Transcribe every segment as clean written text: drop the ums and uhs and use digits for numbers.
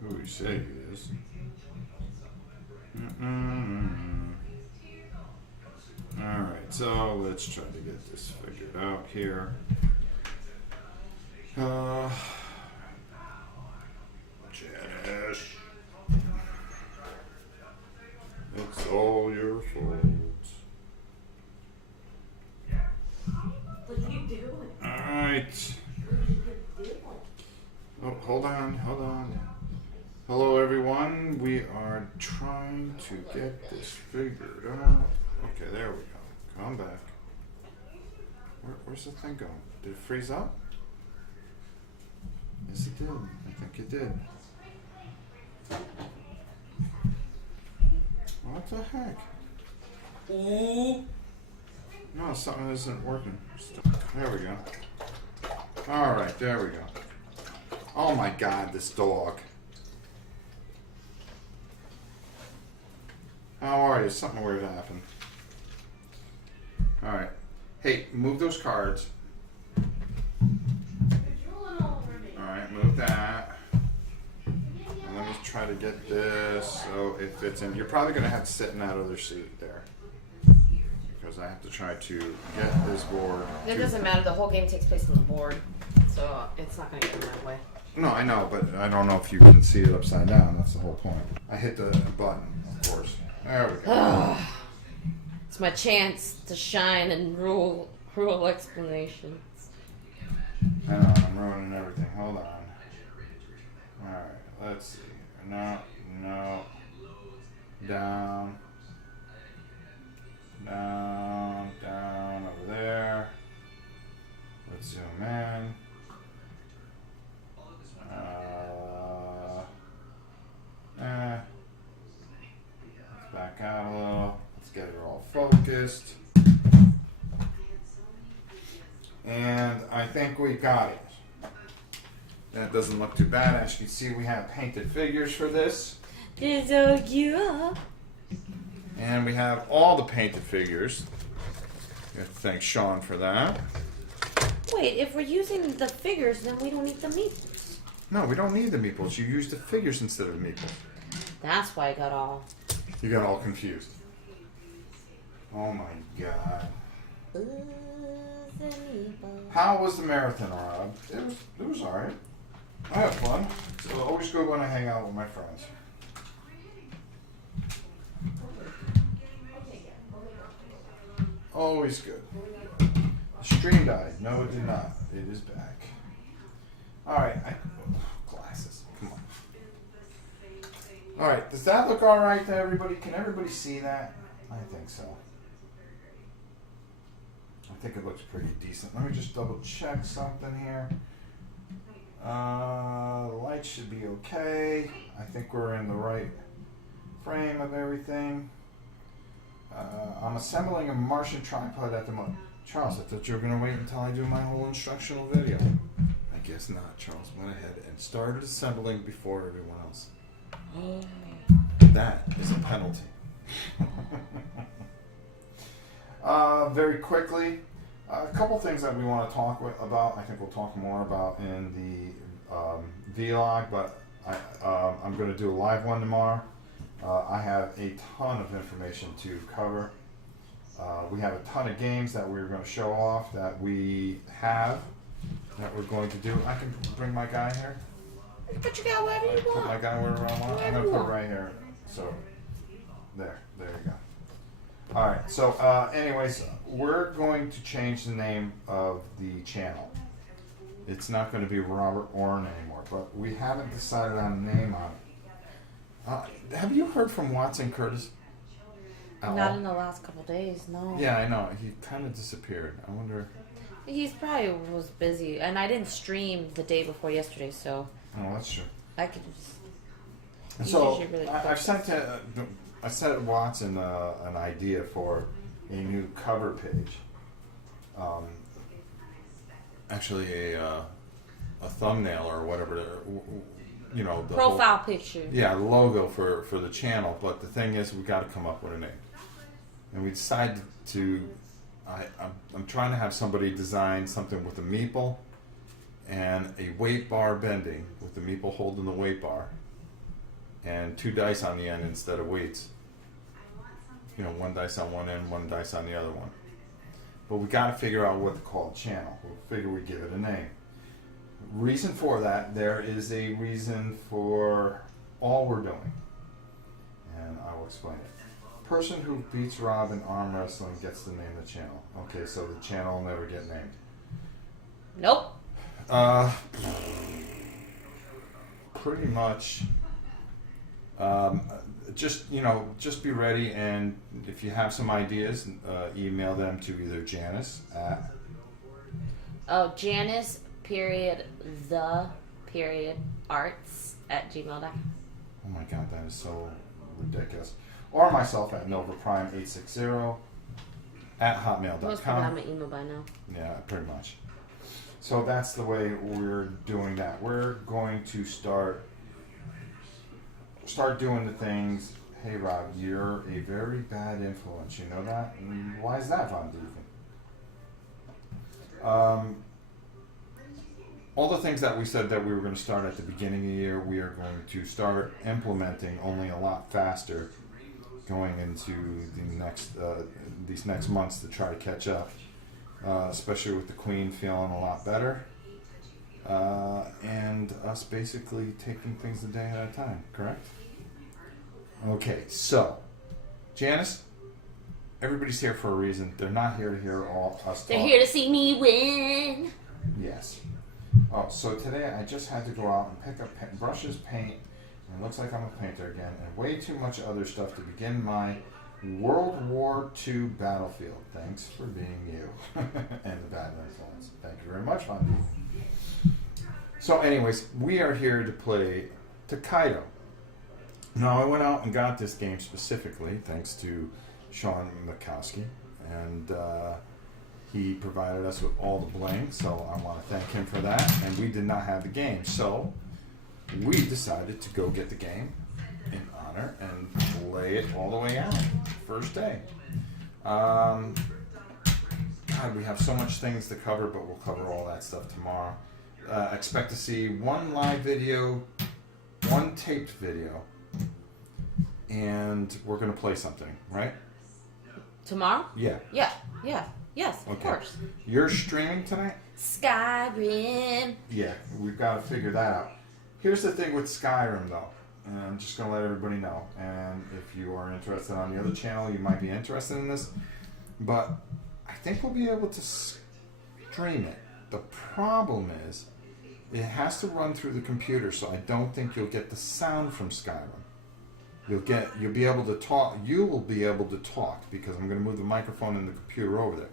who we say he is. Alright, so let's try to get this figured out here. Janice, it's all your fault. What are you doing? Alright. What are you doing? Oh, hold on. Hello, everyone. We are trying to get this figured out. Okay, there we go. Come back. Where's the thing going? Did it freeze up? Yes, it did. I think it did. What the heck? Ooh. No, something isn't working. There we go. Alright, there we go. Oh my god, this dog. How are you? Something weird happened. Alright. Hey, move those cards. Alright, move that. And let me try to get this so it fits in. You're probably going to have to sit in that other seat there. Because I have to try to get this board. It doesn't matter. The whole game takes place on the board. So it's not going to get in my way. No, I know, but I don't know if you can see it upside down. That's the whole point. I hit the button, of course. There we go. It's my chance to shine and rule explanations. I know, I'm ruining everything. Hold on. Alright, let's see. No. Down. Down, over there. Let's zoom in. Let's back out a little. Let's get it all focused. And I think we got it. That doesn't look too bad. As you can see, we have painted figures for this. They're so cute. And we have all the painted figures. We have to thank Sean for that. Wait, if we're using the figures, then we don't need the meeples. No, we don't need the meeples. You use the figures instead of the meeples. That's why I got all. You got all confused. Oh my god. Ooh, the meeples. How was the marathon, Rob? It was alright. I had fun. It's always good when I hang out with my friends. Always good. The stream died. No, it did not. It is back. Alright. Glasses. Come on. Alright. Does that look alright to everybody? Can everybody see that? I think so. I think it looks pretty decent. Let me just double check something here. The light should be okay. I think we're in the right frame of everything. I'm assembling a Martian tripod at the moment. Charles, I thought you were going to wait until I do my whole instructional video. I guess not. Charles went ahead and started assembling before everyone else. That is a penalty. Very quickly, a couple things that we want to talk about. I think we'll talk more about in the vlog, but I'm going to do a live one tomorrow. I have a ton of information to cover. We have a ton of games that we're going to show off that we have that we're going to do. I can bring my guy here. Put your guy wherever you Put want. my guy wherever I want. I'm going to put it right here. So, there you go. Alright, so anyways, we're going to change the name of the channel. It's not going to be Robert Orrin anymore, but we haven't decided on a name on it. Have you heard from Watson Curtis? Not in the last couple days, no. Yeah, I know. He kind of disappeared. I wonder. He's probably was busy, and I didn't stream the day before yesterday, so Oh, that's true. I could just. And He's so usually really I've quick. sent Watson an idea for a new cover page. Actually, a thumbnail or whatever. You know, the Profile whole, picture. yeah, logo for the channel. But the thing is, we got to come up with a name, and we decided to. I'm trying to have somebody design something with a meeple and a weight bar bending with the meeple holding the weight bar, and 2 dice on the end instead of weights. You know, 1 dice on one end, 1 dice on the other one. But we got to figure out what to call a channel. We figure we give it a name. Reason for that, there is a reason for all we're doing. And I will explain it. Person who beats Rob in arm wrestling gets to name the channel. Okay, so the channel will never get named. Nope. Pretty much. Just be ready, and if you have some ideas, email them to either Janice at. Oh, Janice _arts@gmail.com. Oh my God, that is so ridiculous. Or myself at NovaPrime860 at hotmail.com. Most people have my email by now. Yeah, pretty much. So that's the way we're doing that. We're going to start doing the things. Hey Rob, you're a very bad influence. You know that? And why is that, Von Dieven? All the things that we said that we were going to start at the beginning of the year, we are going to start implementing only a lot faster going into the next these next months to try to catch up, especially with the Queen feeling a lot better, and us basically taking things a day at a time, correct? Okay, so, Janice, everybody's here for a reason. They're not here to hear all us talk. They're here to see me win. Yes. Oh, so today I just had to go out and pick up brushes, paint, and it looks like I'm a painter again, and way too much other stuff to begin my World War II battlefield. Thanks for being you and the bad influence. Thank you very much, Andy. So anyways, we are here to play Tokaido. Now, I went out and got this game specifically thanks to Sean Mikowski, and he provided us with all the bling, so I want to thank him for that. And we did not have the game, so we decided to go get the game in honor and play it all the way out first day. God, we have so much things to cover, but we'll cover all that stuff tomorrow. Expect to see 1 live video, 1 taped video, and we're going to play something, right? Tomorrow? Yeah. Yes, of Okay. course. You're streaming tonight? Skyrim. Yeah, we've got to figure that out. Here's the thing with Skyrim, though, and I'm just going to let everybody know. And if you are interested on the other channel, you might be interested in this. But I think we'll be able to stream it. The problem is, it has to run through the computer, so I don't think you'll get the sound from Skyrim. You'll be able to talk. You will be able to talk because I'm going to move the microphone and the computer over there.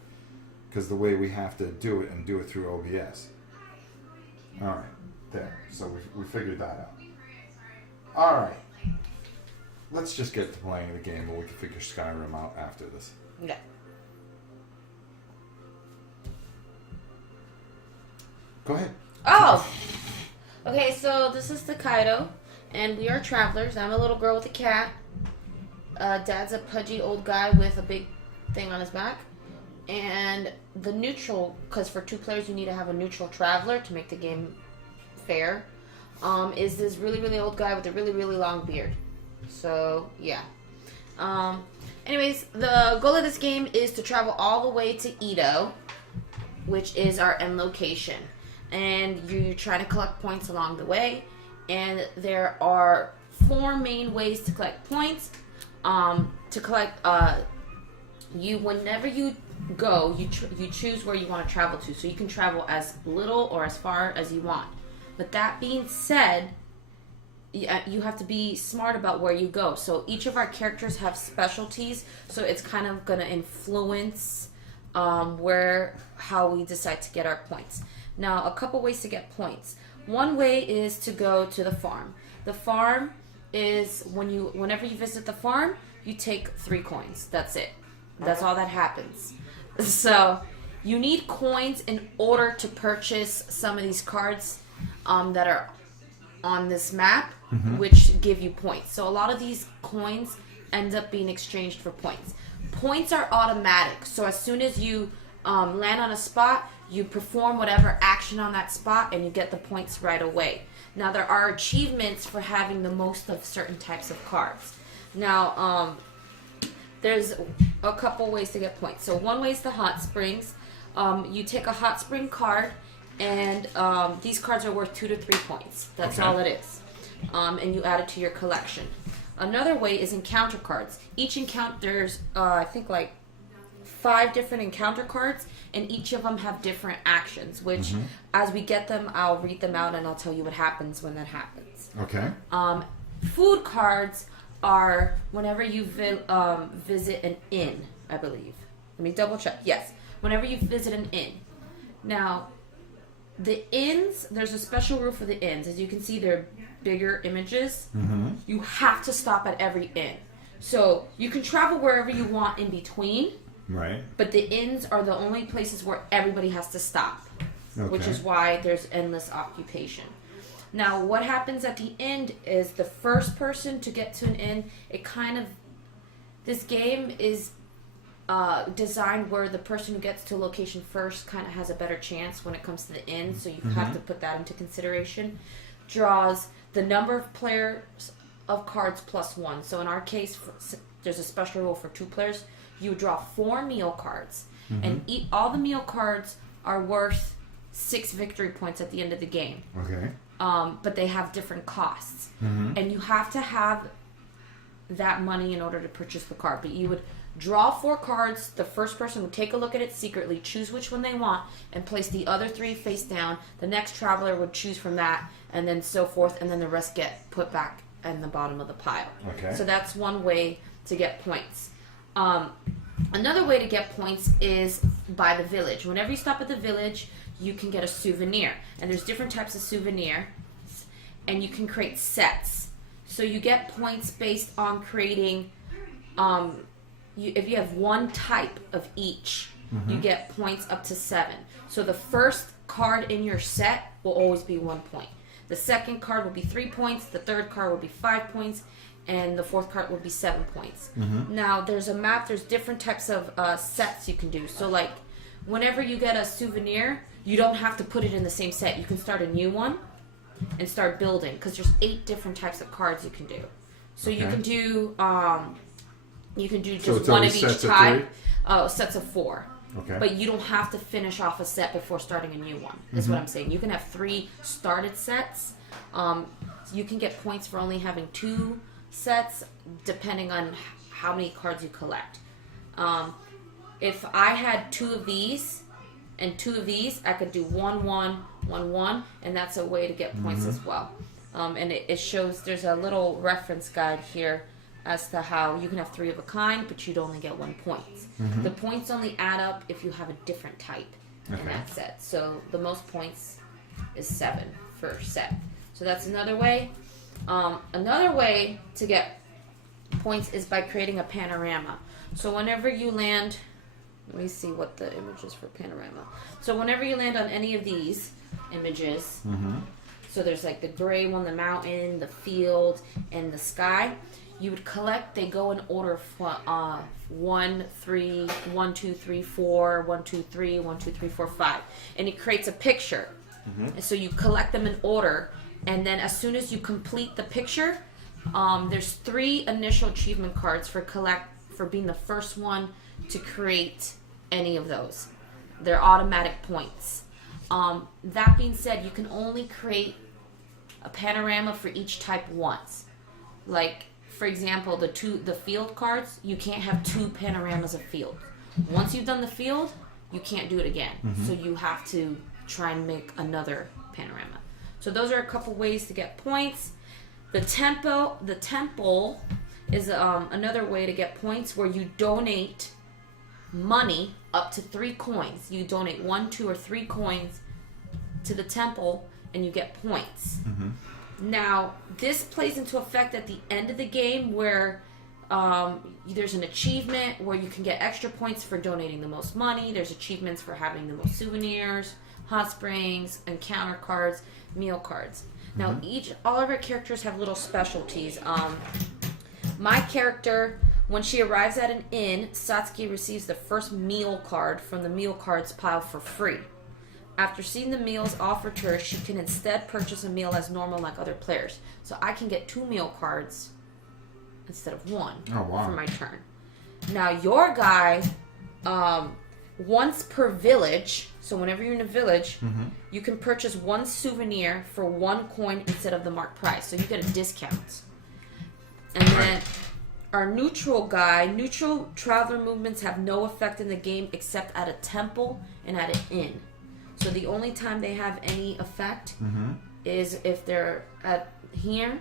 Because the way we have to do it and do it through OBS. All right, there. So we figured that out. All right, let's just get to playing the game, and we can figure Skyrim out after this. Yeah. Go ahead. Oh. Okay, so this is Tokaido, and we are travelers. I'm a little girl with a cat. Dad's a pudgy old guy with a big thing on his back. And the neutral, because for 2 players you need to have a neutral traveler to make the game fair, is this really, really old guy with a really, really long beard. So, yeah. Anyways, the goal of this game is to travel all the way to Edo, which is our end location. And you try to collect points along the way. And there are 4 main ways to collect points. To collect, whenever you go, you choose where you want to travel to. So you can travel as little or as far as you want. But that being said, you have to be smart about where you go. So each of our characters have specialties. So it's kind of going to influence how we decide to get our points. Now, a couple ways to get points. One way is to go to the farm. The farm is whenever you visit the farm, you take 3 coins. That's it. That's all that happens. So you need coins in order to purchase some of these cards that are on this map, which give you points. So a lot of these coins end up being exchanged for points. Points are automatic. So as soon as you land on a spot, you perform whatever action on that spot and you get the points right away. Now there are achievements for having the most of certain types of cards. Now there's a couple ways to get points. So one way is the hot springs. You take a hot spring card, and these cards are worth 2 to 3 points. That's all it is. And you add it to your collection. Another way is encounter cards. Each encounter, there's I think like 5 different encounter cards, and each of them have different actions, which as we get them, I'll read them out and I'll tell you what happens when that happens. Okay. Food cards are whenever you visit an inn, I believe. Let me double check. Yes, whenever you visit an inn. Now, the inns, there's a special rule for the inns. As you can see, they're bigger images. You have to stop at every inn. So you can travel wherever you want in between. Right. But the inns are the only places where everybody has to stop, which is why there's endless occupation. Now, what happens at the end is the first person to get to an inn, this game is designed where the person who gets to a location first kind of has a better chance when it comes to the inn, so you have to put that into consideration. Draws the number of players of cards plus 1. So in our case, there's a special rule for 2 players. You draw 4 meal cards, and all the meal cards are worth 6 victory points at the end of the game. Okay. But they have different costs, and you have to have that money in order to purchase the card. But you would draw 4 cards. The first person would take a look at it secretly, choose which one they want, and place the other 3 face down. The next traveler would choose from that, and then so forth, and then the rest get put back in the bottom of the pile. Okay. So that's one way to get points. Another way to get points is by the village. Whenever you stop at the village, you can get a souvenir. And there's different types of souvenirs. And you can create sets. So you get points based on creating, if you have one type of each, you get points up to 7. So the first card in your set will always be 1 point. The second card will be 3 points. The third card will be 5 points. And the fourth card will be 7 points. Now, there's a map. There's different types of sets you can do. So, like, whenever you get a souvenir, you don't have to put it in the same set. You can start a new and start building, because there's 8 different types of cards you can do. So you can do just one of each type. Sets of 4. Okay. But you don't have to finish off a set before starting a new one. Is what I'm saying. You can have 3 started sets. You can get points for only having 2 sets, depending on how many cards you collect. If I had 2 of these and 2 of these, I could do 1, 1, 1, 1, and that's a way to get points as well. And it shows, there's a little reference guide here as to how you can have 3 of a kind, but you'd only get 1 point. The points only add up if you have a different type in that set. So the most points is 7 per set. So that's another way. Another way to get points is by creating a panorama. So whenever you land, let me see what the image is for panorama. So whenever you land on any of these images, so there's like the gray one, the mountain, the field, and the sky, you would collect, they go in order for 1, 3, 1, 2, 3, 4, 1, 2, 3, 1, 2, 3, 4, 5. And it creates a picture. And so you collect them in order, and then as soon as you complete the picture, there's 3 initial achievement cards for being the first one to create any of those. They're automatic points. That being said, you can only create a panorama for each type once. Like, for example, the field cards, you can't have 2 panoramas of field. Once you've done the field, you can't do it again. So you have to try and make another panorama. So those are a couple ways to get points. The temple is another way to get points, where you donate money up to 3 coins. You donate 1, 2, or 3 coins to the temple, and you get points. Now, this plays into effect at the end of the game, where there's an achievement where you can get extra points for donating the most money. There's achievements for having the most souvenirs, hot springs, encounter cards, meal cards. Now, all of our characters have little specialties. My character, when she arrives at an inn, Satsuki receives the first meal card from the meal cards pile for free. After seeing the meals offered to her, she can instead purchase a meal as normal like other players. So I can get 2 meal cards instead of 1 for my turn. Now your guy, once per village, so whenever you're in a village, you can purchase 1 souvenir for 1 coin instead of the marked price. So you get a discount. And then our neutral guy, neutral traveler movements have no effect in the game except at a temple and at an inn. So the only time they have any effect is if they're at here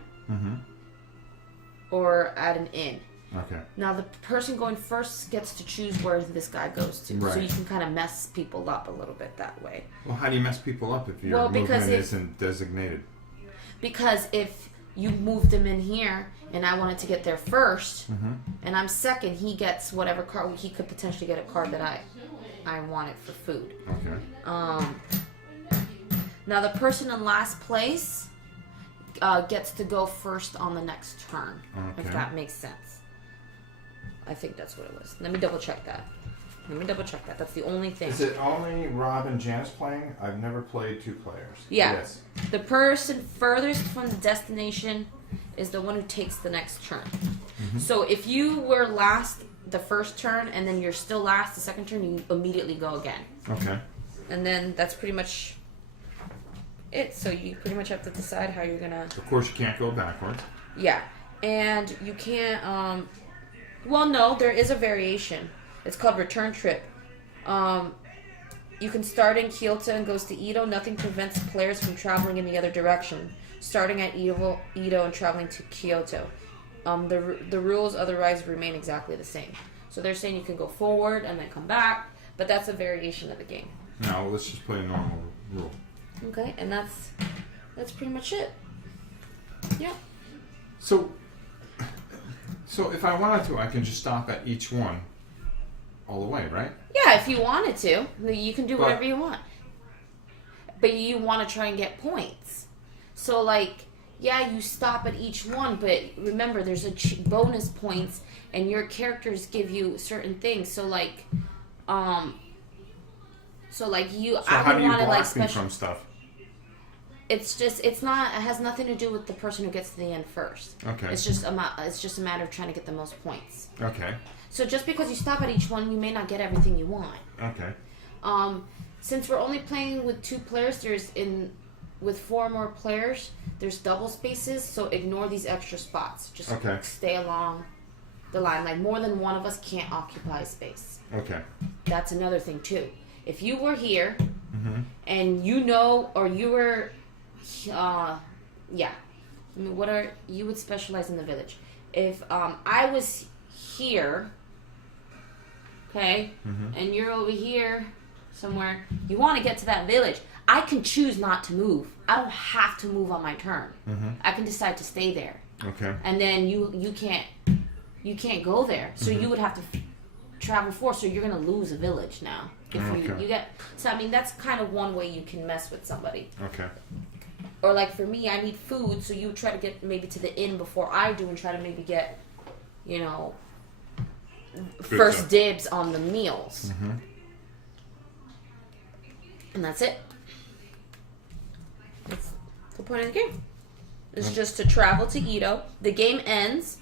or at an inn. Okay. Now the person going first gets to choose where this guy goes to. Right. So you can kind of mess people up a little bit that way. Well, how do you mess people up if your movement isn't designated? Because if you moved them in here and I wanted to get there first and I'm second, he gets whatever card. He could potentially get a card that I wanted for food. Okay. Now the person in last place gets to go first on the next turn. Okay. If that makes sense. I think that's what it was. Let me double check that. That's the only thing. Is it only Rob and Janice playing? I've never played 2 players. Yeah. Yes. The person furthest from the destination is the one who takes the next turn. So if you were last the first turn and then you're still last the second turn, you immediately go again. Okay. And then that's pretty much it. So you pretty much have to decide how you're gonna. Of course, you can't go backwards. Yeah, and you can't. Well, no, there is a variation. It's called return trip. You can start in Kyoto and goes to Edo. Nothing prevents players from traveling in the other direction, starting at Edo and traveling to Kyoto. The rules otherwise remain exactly the same. So they're saying you can go forward and then come back, but that's a variation of the game. No, let's just play a normal rule. Okay, and that's pretty much it. Yeah. So if I wanted to, I can just stop at each one all the way, right? Yeah, if you wanted to, you can do whatever you want. But you want to try and get points. So, like, yeah, you stop at each one, but remember, there's a bonus points, and your characters give you certain things. So, like, you. So I how would do you want to block like me special. from stuff? It has nothing to do with the person who gets to the end first. Okay. It's just a matter of trying to get the most points. Okay. So just because you stop at each one, you may not get everything you want. Okay. Since we're only playing with 2 players, with 4 more players, there's double spaces. So ignore these extra spots. Just stay along the line. Like more than one of us can't occupy space. Okay. That's another thing too. If you were here, and you were. You would specialize in the village. If I was here, okay, and you're over here somewhere, you want to get to that village, I can choose not to move. I don't have to move on my turn. I can decide to stay there. Okay. And then you can't go there. So you would have to travel forward. So you're gonna lose a village now. If you get. So I mean that's kind of one way you can mess with somebody. Okay. Or like for me, I need food, so you try to get maybe to the inn before I do, and try to maybe get, first dibs on the meals. And that's it. That's the point of the game. It's just to travel to Edo. The game ends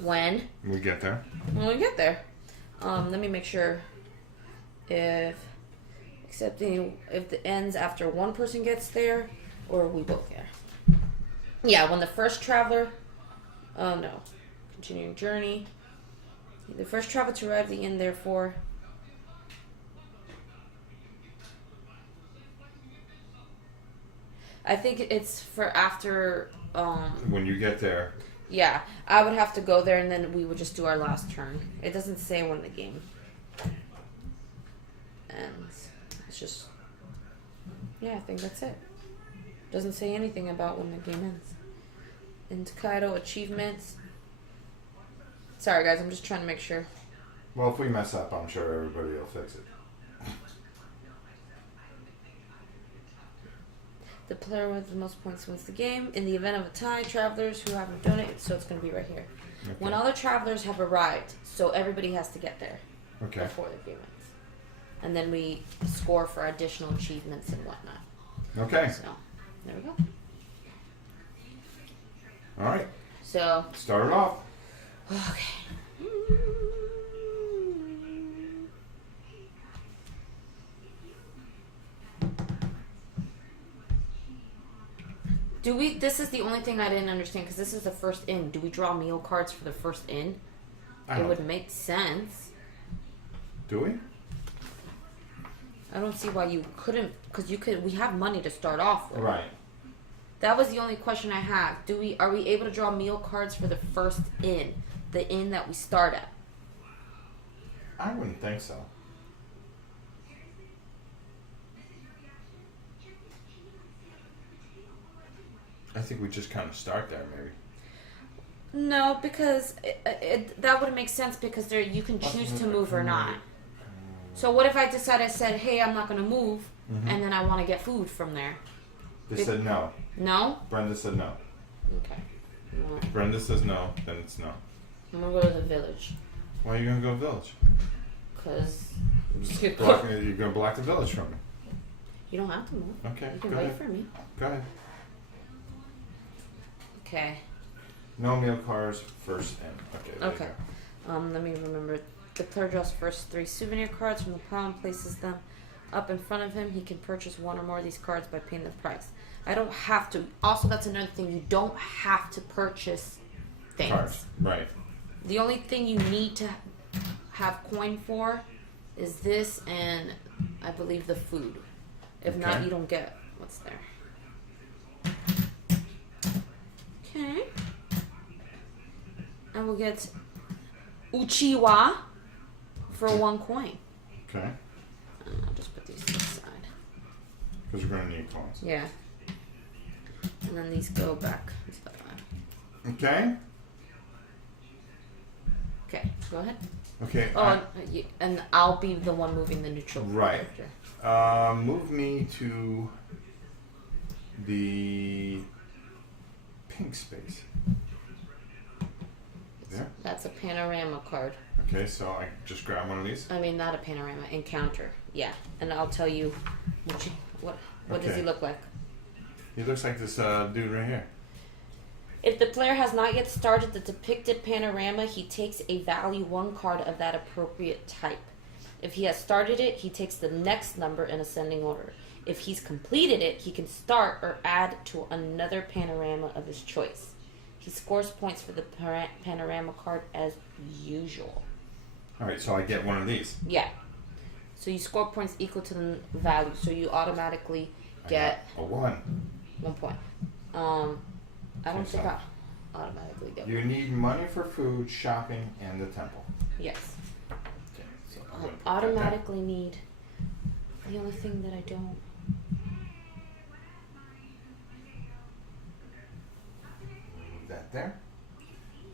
when we get there. When we get there. Let me make sure if it ends after one person gets there or we both get. Yeah, when the first traveler. Oh no, continuing journey. The first traveler to arrive at the inn, therefore. I think it's for after. When you get there. Yeah, I would have to go there and then we would just do our last turn. It doesn't say when the game ends. It's just. Yeah, I think that's it. Doesn't say anything about when the game ends. In Tokaido, achievements. Sorry guys, I'm just trying to make sure. Well, if we mess up, I'm sure everybody will fix it. The player with the most points wins the game. In the event of a tie, travelers who haven't done it, so it's going to be right here. Okay. When other travelers have arrived, so everybody has to get there before the game ends. and then we score for additional achievements and whatnot. Okay. So there we go. All right. So Start it off. okay. Do we? This is the only thing I didn't understand because this is the first in. Do we draw meal cards for the first in? I It don't. would make sense. Do we? I don't see why you couldn't, because you could. We have money to start off with. Right. That was the only question I have. Are we able to draw meal cards for the first in, the inn that we start at? I wouldn't think so. I think we just kind of start there, maybe. No, because that would make sense because there you can choose to move or not. So what if I said, hey, I'm not going to move, and then I want to get food from there? They said no. No? Brenda said no. Okay. No. If Brenda says no, then it's no. I'm going to go to the village. Why are you gonna go village? Because You're gonna block the village from me. you don't have to move. Okay. You can Go wait ahead. for me. Go ahead. Okay. No meal cards first in. Okay. There Okay. You go. Let me remember. The player draws first 3 souvenir cards from the pile and places them up in front of him. He can purchase one or more of these cards by paying the price. I don't have to. Also, that's another thing. You don't have to purchase things. Cards. Right. The only thing you need to have coin for is this and I believe the food. If not, Okay. you don't get what's there. Okay. And we'll get Uchiwa for 1 coin. Okay. And I'll just put these to the side. Because we're gonna need coins. Yeah. And then these go back into the pile. Okay. Okay, go ahead. Okay. Oh, and I'll be the one moving the neutral Right. character. Move me to the pink space. There. That's a panorama card. Okay, so I just grab one of these. I mean, not a panorama, encounter. Yeah, and I'll tell you what does Okay. he look like. He looks like this dude right here. If the player has not yet started the depicted panorama, he takes a value 1 card of that appropriate type. If he has started it, he takes the next number in ascending order. If he's completed it, he can start or add to another panorama of his choice. He scores points for the panorama card as usual. Alright, so I get one of these. Yeah. So you score points equal to the value, so you automatically get a 1. 1 point. I don't think I automatically get one. You need money for food, shopping, and the temple. Yes. Okay, so I'm I gonna put that automatically need the only thing that I don't. Move that there.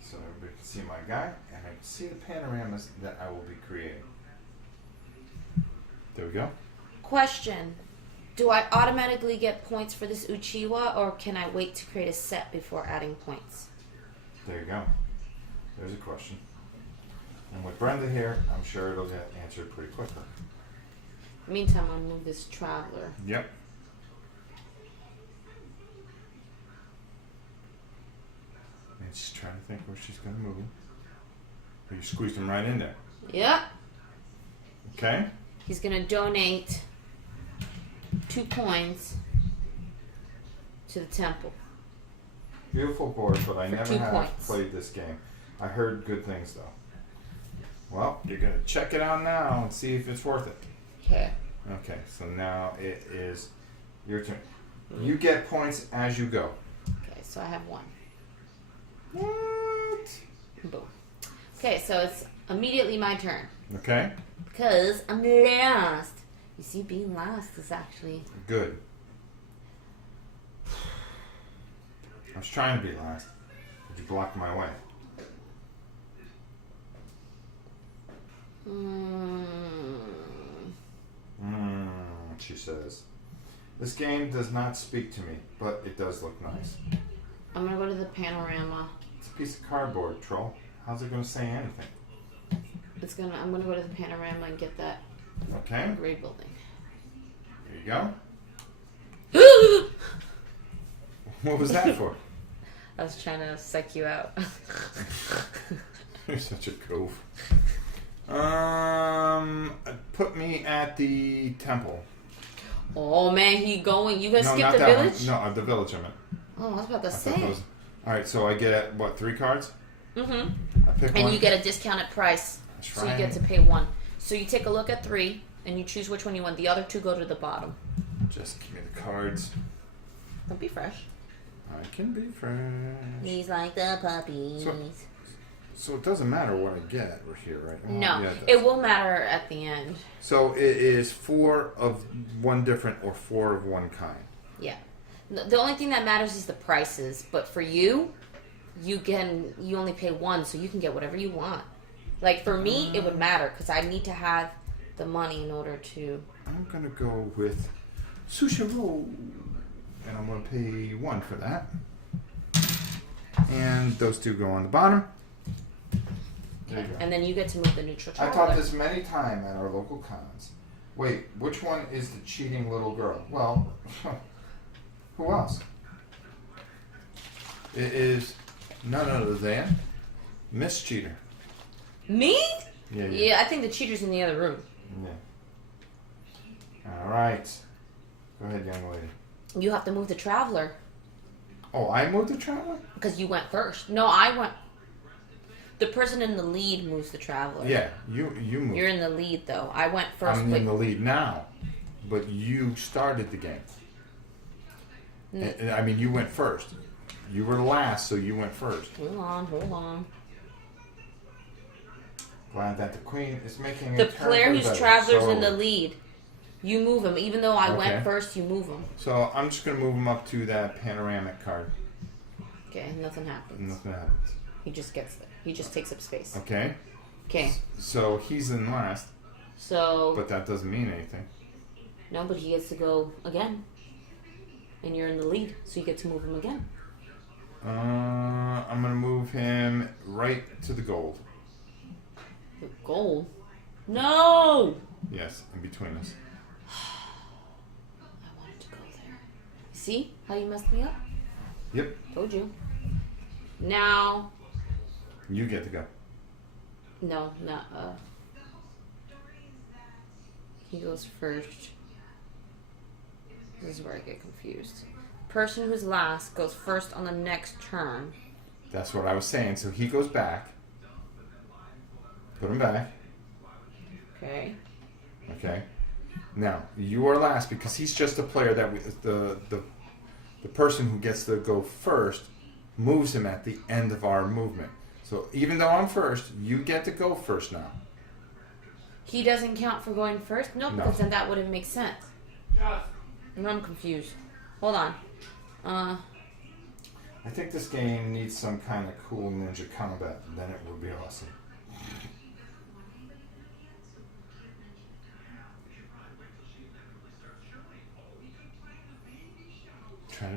So everybody can see my guy, and I can see the panoramas that I will be creating. There we go. Question. Do I automatically get points for this Uchiwa, or can I wait to create a set before adding points? There you go. There's a question. And with Brenda here, I'm sure it'll get answered pretty quickly. Meantime, I'll move this traveler. Yep. And she's trying to think where she's going to move him. But you squeezed him right in there. Yep. Okay? He's going to donate 2 coins to the temple. Beautiful board, but I For never 2 have points. played this game. I heard good things, though. Well, you're going to check it out now and see if it's worth it. Okay. Okay, so now it is your turn. You get points as you go. Okay, so I have 1. What? Boom. Okay, so it's immediately my turn. Okay, Because I'm last. You see, being last is actually... good. I was trying to be last, but you blocked my way. She says. This game does not speak to me, but it does look nice. I'm going to go to the panorama. It's a piece of cardboard, troll. How's it going to say anything? I'm going to go to the panorama and get that Okay. Rebuilding. There you go. What was that for? I was trying to psych you out. You're such a cove. Put me at the temple. Oh man, he going. You gonna No, skip not the that village? one. No, the village I meant. Oh, I was about to I thought say. that was... All right, so I get what, 3 cards? Mm-hmm. I pick And one. you get a discounted price, That's so you right. get to pay 1. So you take a look at 3, and you choose which one you want. The other 2 go to the bottom. Just give me the cards. Don't be fresh. I can be fresh. He's like the puppies. So it doesn't matter what I get here, right? Well, No, yeah, it will matter at the end. So it is 4 of one different or 4 of one kind. Yeah. The only thing that matters is the prices. But for you, you only pay 1, so you can get whatever you want. Like for me, it would matter because I need to have the money in order to. I'm gonna go with sushi roll, and I'm gonna pay 1 for that. And those 2 go on the bottom. There you go. And then you get to move the neutral I traveler. taught this many times at our local cons. Wait, which one is the cheating little girl? Well, who else? It is none other than Miss Cheater. Me? Yeah. Yeah, I think the cheater's in the other room. Yeah. All right. Go ahead, young lady. You have to move the traveler Oh, I moved the traveler? because you went first. No, I went. The person in the lead moves the traveler. Yeah, you moved. You're in the lead though. I went first. I'm in the lead now, but you started the game. I mean, you went first. You were last, so you went first. Hold on. Glad that the queen is making The a turn player for whose better. traveler's So- in the lead. You move him. Even though I Okay. went first, you move him. So I'm just gonna move him up to that panoramic card. Okay, nothing happens. Nothing happens. He just gets there. He just takes up space. Okay. Okay, So he's in last, so but that doesn't mean anything. no, but he gets to go again, and you're in the lead, so you get to move him again. I'm gonna move him right to the gold. The goal. No. Yes, in between us. I wanted to go there. See how you messed me up? Yep. Told you. Now, You get to go. no, not he goes first. This is where I get confused. Person who's last goes first on the next turn. That's what I was saying. So he goes back. Put him back. Okay. Okay. Now you are last because he's just a player that the person who gets to go first moves him at the end of our movement. So even though I'm first, you get to go first now. He doesn't count for going first? No, No. because then that wouldn't make sense. No, I'm confused. Hold on. I think this game needs some kind of cool ninja combat. Then it would be awesome.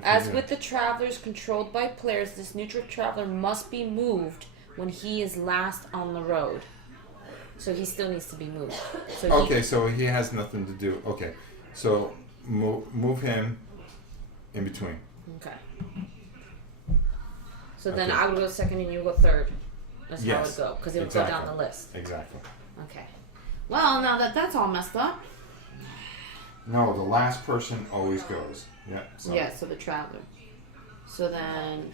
As with the travelers controlled by players, this neutral traveler must be moved when he is last on the road. So he still needs to be moved. So Okay, so he has nothing to do. Okay, so move him in between. Okay. So then Okay. I would go second and you go third. That's how it Yes, would go. Because it would exactly. go down the list. Exactly. Okay. Well, now that that's all messed up. No, the last person always goes. Yeah. So. Yeah, so the traveler. So then...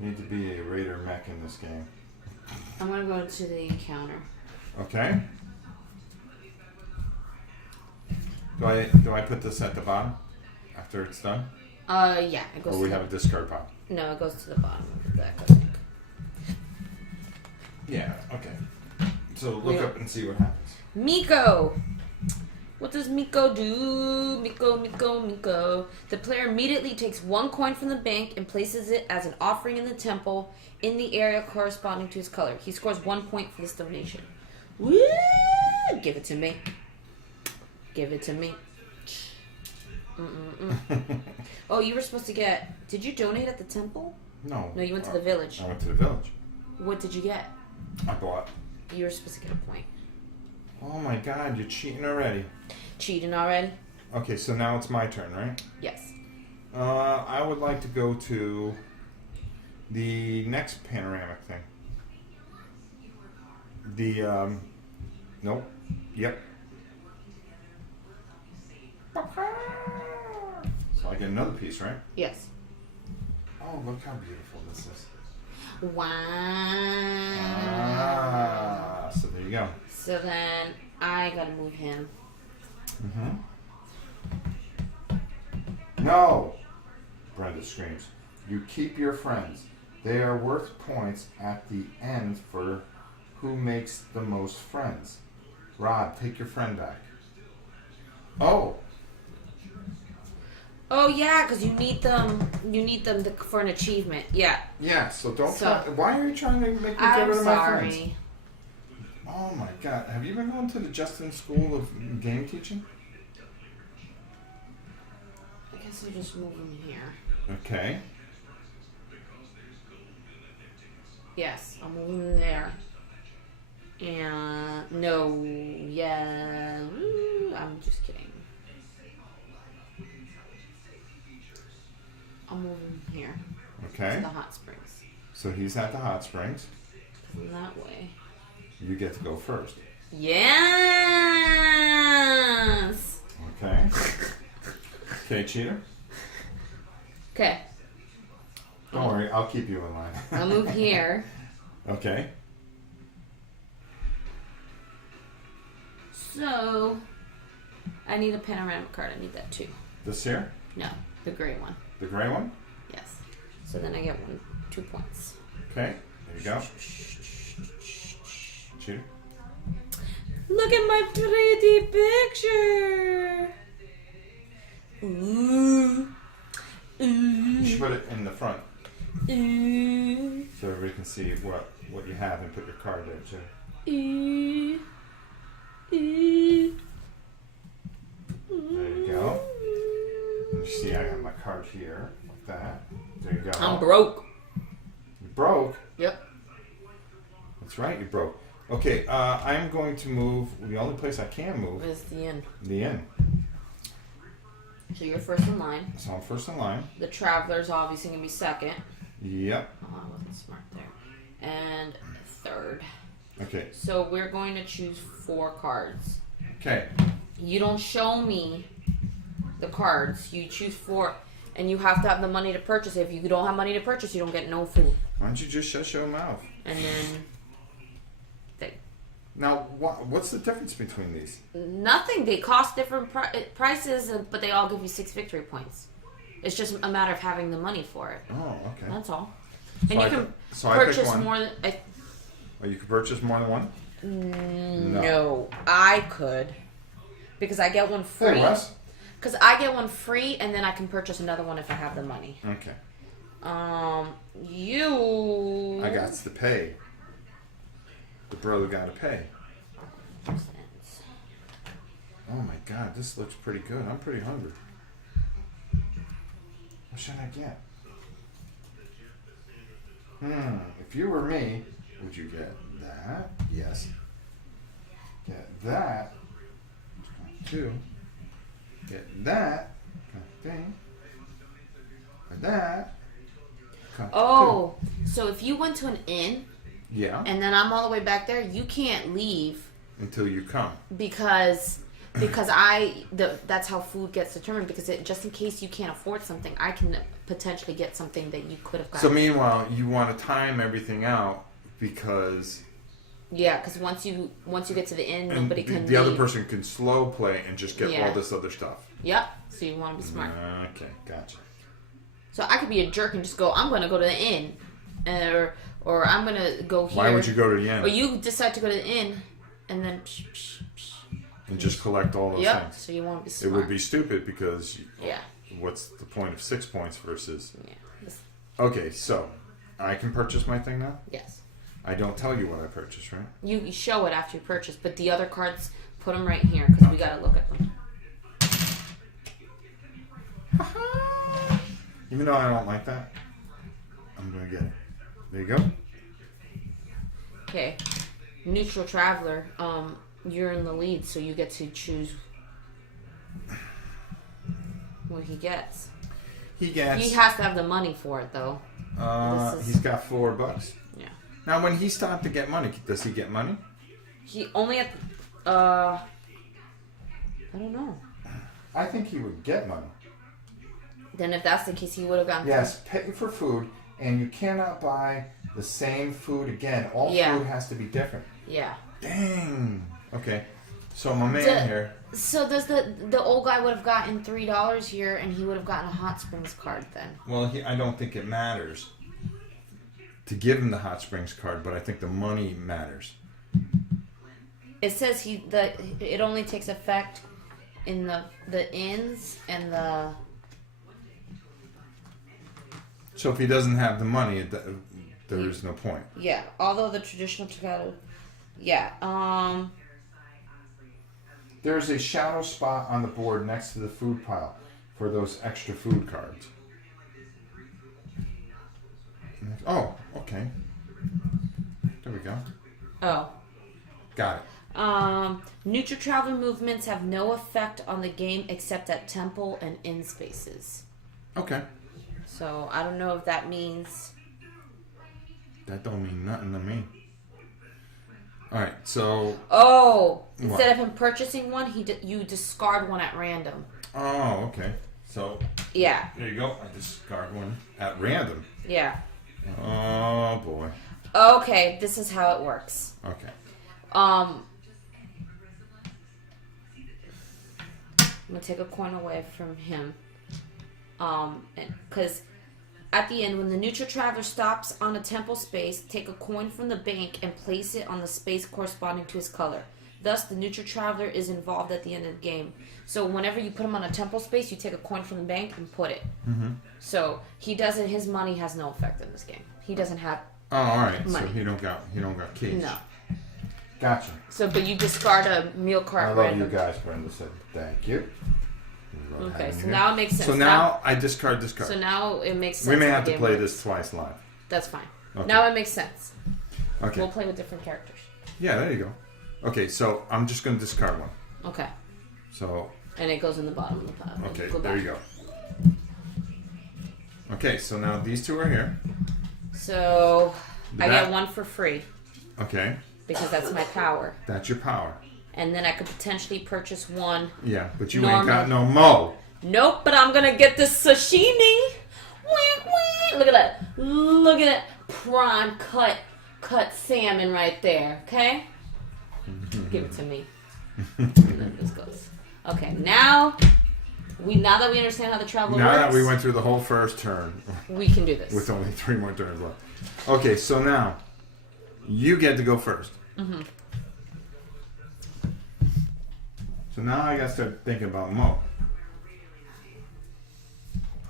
You need to be a raider mech in this game. I'm going to go to the counter. Okay. Do I put this at the bottom after it's done, Yeah, it goes or to we the, have a discard pile? No, it goes to the bottom of the deck, I think. Yeah. Okay. So look Yeah. up and see what happens. Miko! What does Miko do? Miko. The player immediately takes 1 coin from the bank and places it as an offering in the temple in the area corresponding to his color. He scores 1 point for this donation. Woo! Give it to me. Give it to me. Oh, you were supposed to get. Did you donate at the temple? No. No, you went to the village. I went to the village. What did you get? I bought. You were supposed to get a point. Oh my God, you're cheating already. Cheating already? Okay, so now it's my turn, right? Yes. I would like to go to the next panoramic thing. The, nope. Yep. So I get another piece, right? Yes. Oh, look how beautiful this is. Wow. Ah, so there you go. So then I gotta move him. Mm-hmm. No! Brenda screams. You keep your friends. They are worth points at the end for who makes the most friends. Rod, take your friend back. Oh! Oh yeah, because you need them. You need them for an achievement. Yeah. Yeah, so don't try. Why are you trying to make me get rid of my friends? Sorry. Oh my God. Have you been going to the Justin School of Game Teaching? I guess I'll just move him here. Okay. Yes, I'll move him there. And no, yeah, I'm just kidding. I'll move him here to Okay. the hot springs. So he's at the hot springs. From that way. You get to go first. Yes. Okay. Okay, cheater. Okay, Don't worry, I'll keep you in line. I'll move here. Okay. So I need a panoramic card. I need that too. This here? No, the gray one. The gray one? Yes. So then I get 2 points. Okay, there you go. Cheater. Look at my pretty picture. Ooh. You should Ooh. put it in the front Ooh. so everybody can see what you have and put your card there too. Ooh. Ooh. There you go. You see I have my card here, like that. There you go. I'm broke. You broke? Yep. That's right, you broke. Okay, I'm going to move, the only place I can move, It's the end. the inn. So you're first in line. So I'm first in line. The traveler's obviously gonna be second. Yep. Oh, I wasn't smart there. And third. Okay. So we're going to choose 4 cards. Okay. You don't show me the cards. You choose 4, and you have to have the money to purchase it. If you don't have money to purchase, you don't get no food. Why don't you just shut your mouth? And then Now, what's the difference between these? nothing. They cost different prices, but they all give you 6 victory points. It's just a matter of having the money for it. Oh, okay. That's all. So And I you can pick- so I pick purchase one. more than. Oh, you can purchase more than one? No, I could. Because I get one free. Hey, Russ. Because I get one free, and then I can purchase another one if I have the money. Okay. You. I got to pay. The brother got to pay. Oh my God, this looks pretty good. I'm pretty hungry. What should I get? If you were me, would you get that? Yes. Get that. Two. Get that. Thing. And that. Oh, so if you went to an inn, Yeah. and then I'm all the way back there, you can't leave Until you come. because that's how food gets determined. Because just in case you can't afford something, I can potentially get something that you could have gotten. So meanwhile, you want to time everything out because because once you get to the inn, nobody can. the other leave. person can slow play and just get Yeah. all this other stuff. Yep. So you want to be smart. Okay, gotcha. So I could be a jerk and just go, I'm going to go to the inn, or I'm going to go here. Why would you go to the inn? Or you decide to go to the inn, and then and just collect all those yep. things. So you want to be It smart. would be stupid because Yeah. what's the point of 6 points versus? Yeah. Okay, so I can purchase my thing now. Yes. I don't tell you what I purchased, right? You show it after you purchase, but the other cards, put them right here because we got to look at them. Even though I don't like that, I'm gonna get it. There you go. Okay. Neutral traveler. You're in the lead, so you get to choose what he gets. He gets. He has to have the money for it, though. He's got $4. Yeah. Now, when he stopped to get money, does he get money? He only at. I don't know. I think he would get money. Then if that's the case, he would have gotten. Yes, pay for food, and you cannot buy the same food again. All food has to be different. Yeah. Dang. Okay. So my man here. So does the old guy would have gotten $3 here, and he would have gotten a Hot Springs card then? Well, I don't think it matters to give him the Hot Springs card, but I think the money matters. It says it only takes effect in the inns and the. So if he doesn't have the money, there is no point. Yeah, although the traditional Tokaido. Yeah. There's a shadow spot on the board next to the food pile for those extra food cards. Oh, okay. There we go. Oh. Got it. Neutral traveler movements have no effect on the game except at temple and inn spaces. Okay. So I don't know if that means. That don't mean nothing to me. All right, so. Oh, What? instead of him purchasing one, you discard one at random. Oh, okay. So. Yeah. There you go. I discard one at random. Yeah. Oh boy. Okay, this is how it works. Okay. I'm gonna take a coin away from him. Because at the end, when the neutral traveler stops on a temple space, take a coin from the bank and place it on the space corresponding to his color. Thus, the neutral traveler is involved at the end of the game. So whenever you put him on a temple space, you take a coin from the bank and put it. Mm-hmm. So he doesn't. His money has no effect in this game. He doesn't have. Oh, all right. Money. So he don't got keys. No. Gotcha. So, but you discard a meal card. I love random. you guys, Brenda said. Thank you. Love Okay, having so you now it makes sense. here. So now I discard this card. So now it makes sense. We may how have the to game play works. this twice live. That's fine. Okay. Now it makes sense. Okay. We'll play with different characters. Yeah, there you go. Okay, so I'm just going to discard one. Okay. So. And it goes in the bottom of the pile. Okay, Go there back. you go. Okay, so now these two are here. So I That- get one for free Okay, because that's my power. that's your power. And then I could potentially purchase one. Yeah, but you Normal. ain't got no mo. Nope, but I'm gonna get this sashimi. Wah, wah. Look at that. Look at that prime cut salmon right there. Okay? Give it to me. And then this goes. Okay, now that we understand how the travel Now works, that we went through the whole first turn we can do this. with only 3 more turns left. Okay, so now you get to go first. Mm-hmm. So now I got to start thinking about mo.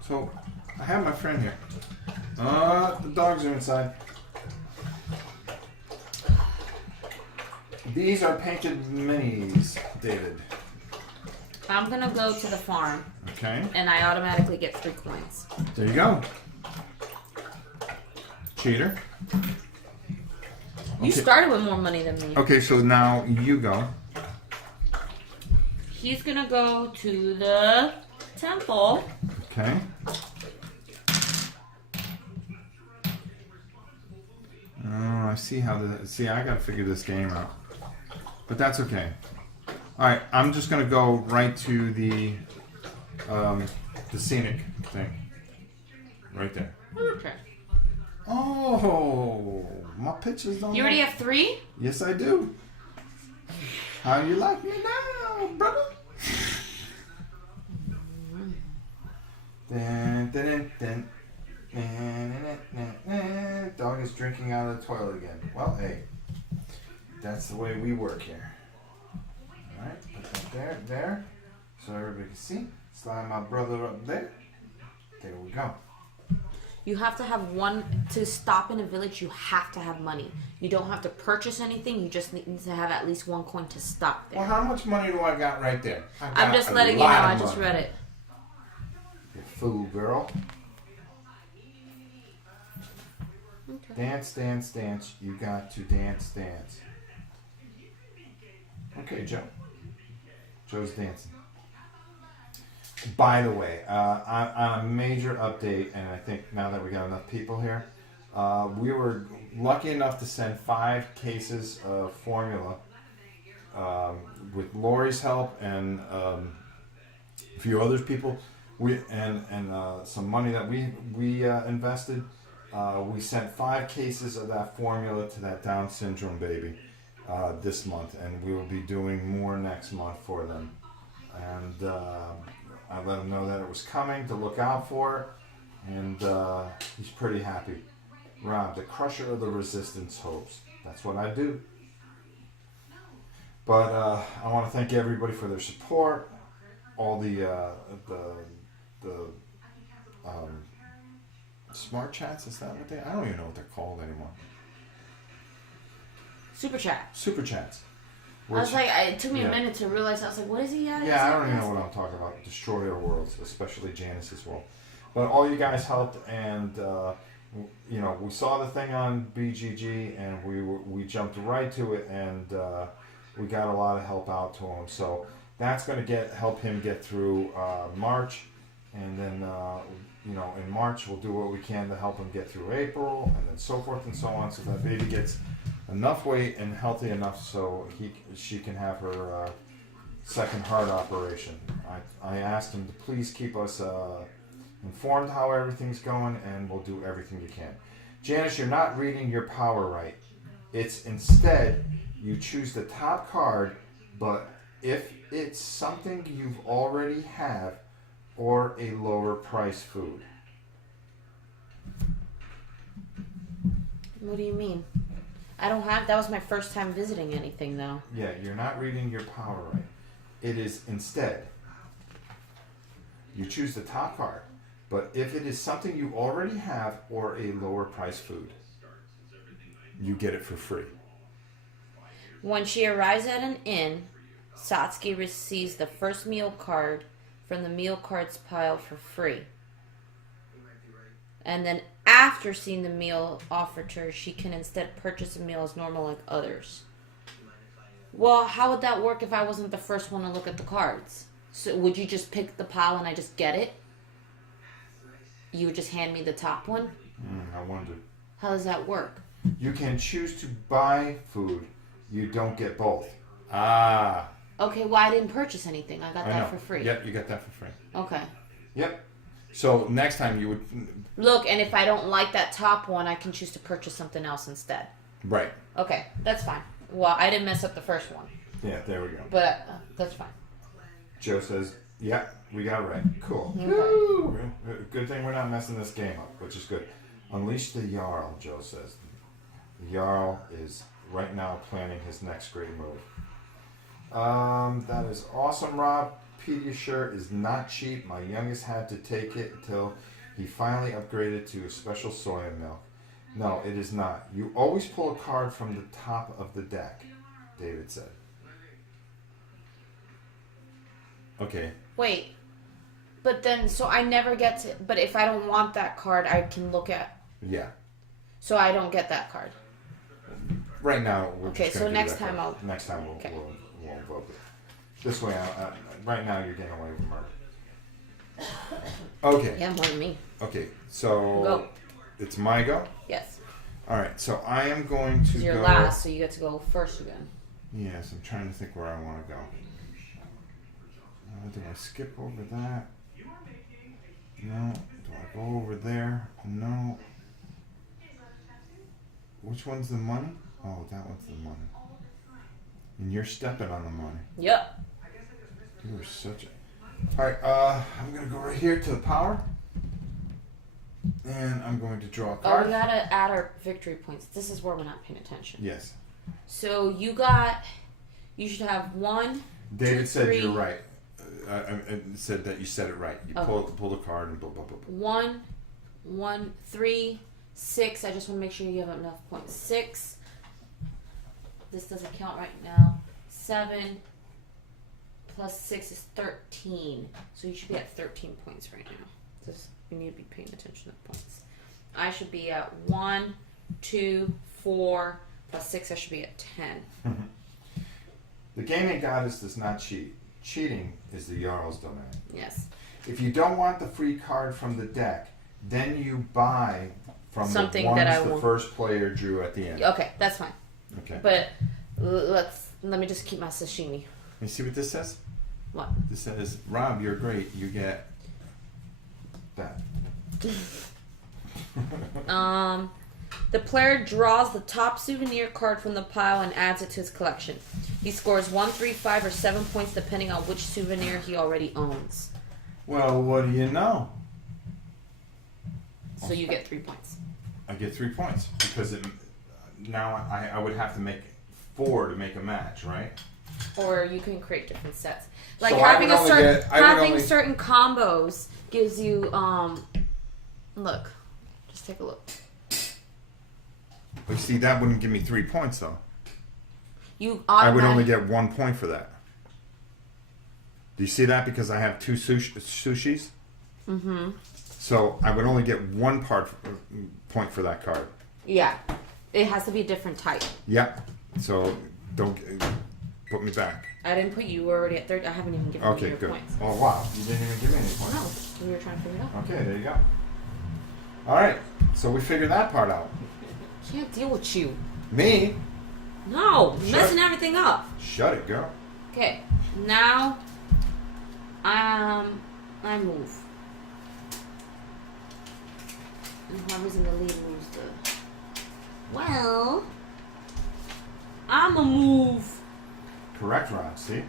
So I have my friend here. The dogs are inside. These are painted minis, David. I'm gonna go to the farm, Okay, and I automatically get 3 coins. there you go. Cheater. You started with more money than me. Okay, so now you go. He's gonna go to the temple. Okay. Oh, I see how the. See, I gotta figure this game out. But that's okay. Alright, I'm just gonna go right to the scenic thing. Right there. Okay. Oh, my pictures don't. You already look- have 3? Yes, I do. How you like me now, brother? Dun, dun, dun, dun. Dog is drinking out of the toilet again. Well, hey, that's the way we work here. All right, put that there, so everybody can see. Slide my brother up there. There we go. You have to have one to stop in a village. You have to have money. You don't have to purchase anything. You just need to have at least 1 coin to stop there. Well, how much money do I got right there? I'm just letting you know. I just read it. You fool girl. Okay. Dance, dance, dance. You got to dance, dance. Okay, Joe. Joe's dancing. By the way, on a major update, and I think now that we got enough people here, we were lucky enough to send 5 cases of formula with Lori's help and a few other people. And some money that we invested. We sent 5 cases of that formula to that Down syndrome baby this month, and we will be doing more next month for them. And I let him know that it was coming, to look out for it, and he's pretty happy. Rob, the crusher of the resistance hopes. That's what I do. But I want to thank everybody for their support. All the smart chats, is that what they? I don't even know what they're called anymore. Super chat. Super chats. I was like, it took me a minute to realize. I was like, what is he at? Yeah, I don't even know what I'm talking about. Destroyer worlds, especially Janice's world. But all you guys helped, and we saw the thing on BGG, and we jumped right to it, and we got a lot of help out to him. So that's going to help him get through March, and then in March we'll do what we can to help him get through April, and then so forth and so on, so that baby gets enough weight and healthy enough so she can have her second heart operation. I asked him to please keep us informed how everything's going, and we'll do everything we can. Janice, you're not reading your power right. It's instead you choose the top card, but if it's something you've already have or a lower price food. What do you mean? I don't have. That was my first time visiting anything, though. Yeah, you're not reading your power right. It is instead, you choose the top card, but if it is something you already have or a lower price food, you get it for free. When she arrives at an inn, Satsuki receives the first meal card from the meal cards pile for free. And then after seeing the meal offered to her, she can instead purchase a meal as normal like others. Well, how would that work if I wasn't the first one to look at the cards? So would you just pick the pile and I just get it? You would just hand me the top one? I wonder. How does that work? You can choose to buy food. You don't get both. Ah. Okay, well, I didn't purchase anything. I got that for free. Yep, you got that for free. Okay. Yep. So next time you would... Look, and if I don't like that top one, I can choose to purchase something else instead. Right. Okay, that's fine. Well, I didn't mess up the first one. Yeah, there we go. But that's fine. Joe says, yeah, we got it right. Cool. Okay. Woo! Good thing we're not messing this game up, which is good. Unleash the Jarl, Joe says. The Jarl is right now planning his next great move. That is awesome, Rob. Pediasure is not cheap. My youngest had to take it until he finally upgraded to a special soy milk. No, it is not. You always pull a card from the top of the deck, David said. Okay. Wait. But then, so I never get to... But if I don't want that card, I can look at... Yeah. So I don't get that card. Right now, we're okay, just so going to next time I'll... Next time we'll invoke it. This way, right now you're getting away with murder. Okay. Yeah, more than me. Okay, so... Go. It's my go? Yes. Alright, so I am going to You're go... last, so you get to go first again. Yes, I'm trying to think where I want to go. Do I skip over that? No. Do I go over there? No. Which one's the money? Oh, that one's the money. And you're stepping on the money. Yep. You are such a... Alright, I'm going to go right here to the power. And I'm going to draw a card. Oh, we gotta add our victory points. This is where we're not paying attention. Yes. So you should have 1, David 2, said 3. you're right. I said that you said it right. You pull the card and blah, blah, blah, blah. 1, 3, 6. I just want to make sure you have enough points. 6. This doesn't count right now. 7 plus 6 is 13. So you should be at 13 points right now. You need to be paying attention to the points. I should be at 1, 2, 4, plus 6. That should be at 10. The gaming goddess does not cheat. Cheating is the Jarl's domain. Yes. If you don't want the free card from the deck, then you buy from Something the that ones I the want. first player drew at the end. Okay, that's fine. Okay. But let me just keep my sashimi. You see what this says? What? This says, Rob, you're great. You get that. The player draws the top souvenir card from the pile and adds it to his collection. He scores 1, 3, 5, or 7 points depending on which souvenir he already owns. Well, what do you know? So you get 3 points. I get 3 points because now I would have to make 4 to make a match, right? Or you can create different sets. Like So I having would a only certain get- I would having only- certain combos gives you look. Just take a look. But you see, that wouldn't give me 3 points though. You I would only automatically get 1 point for that. Do you see that? Because I have 2 sushis. Mm-hmm. So I would only get 1 point for that card. Yeah. It has to be a different type. Yep. So don't put me back. I didn't put you. You were already at 30. I haven't even given you Okay, your good. points. Oh wow, you didn't even give me any points. No, we were trying to figure it out. Okay, there you go. All right, so we figured that part out. Can't deal with you. Me? No, you're Sure. messing everything up. Shut it, girl. Okay, now I move. And whoever's in the lead moves the. Well, I'ma move. Correct, Ron. See?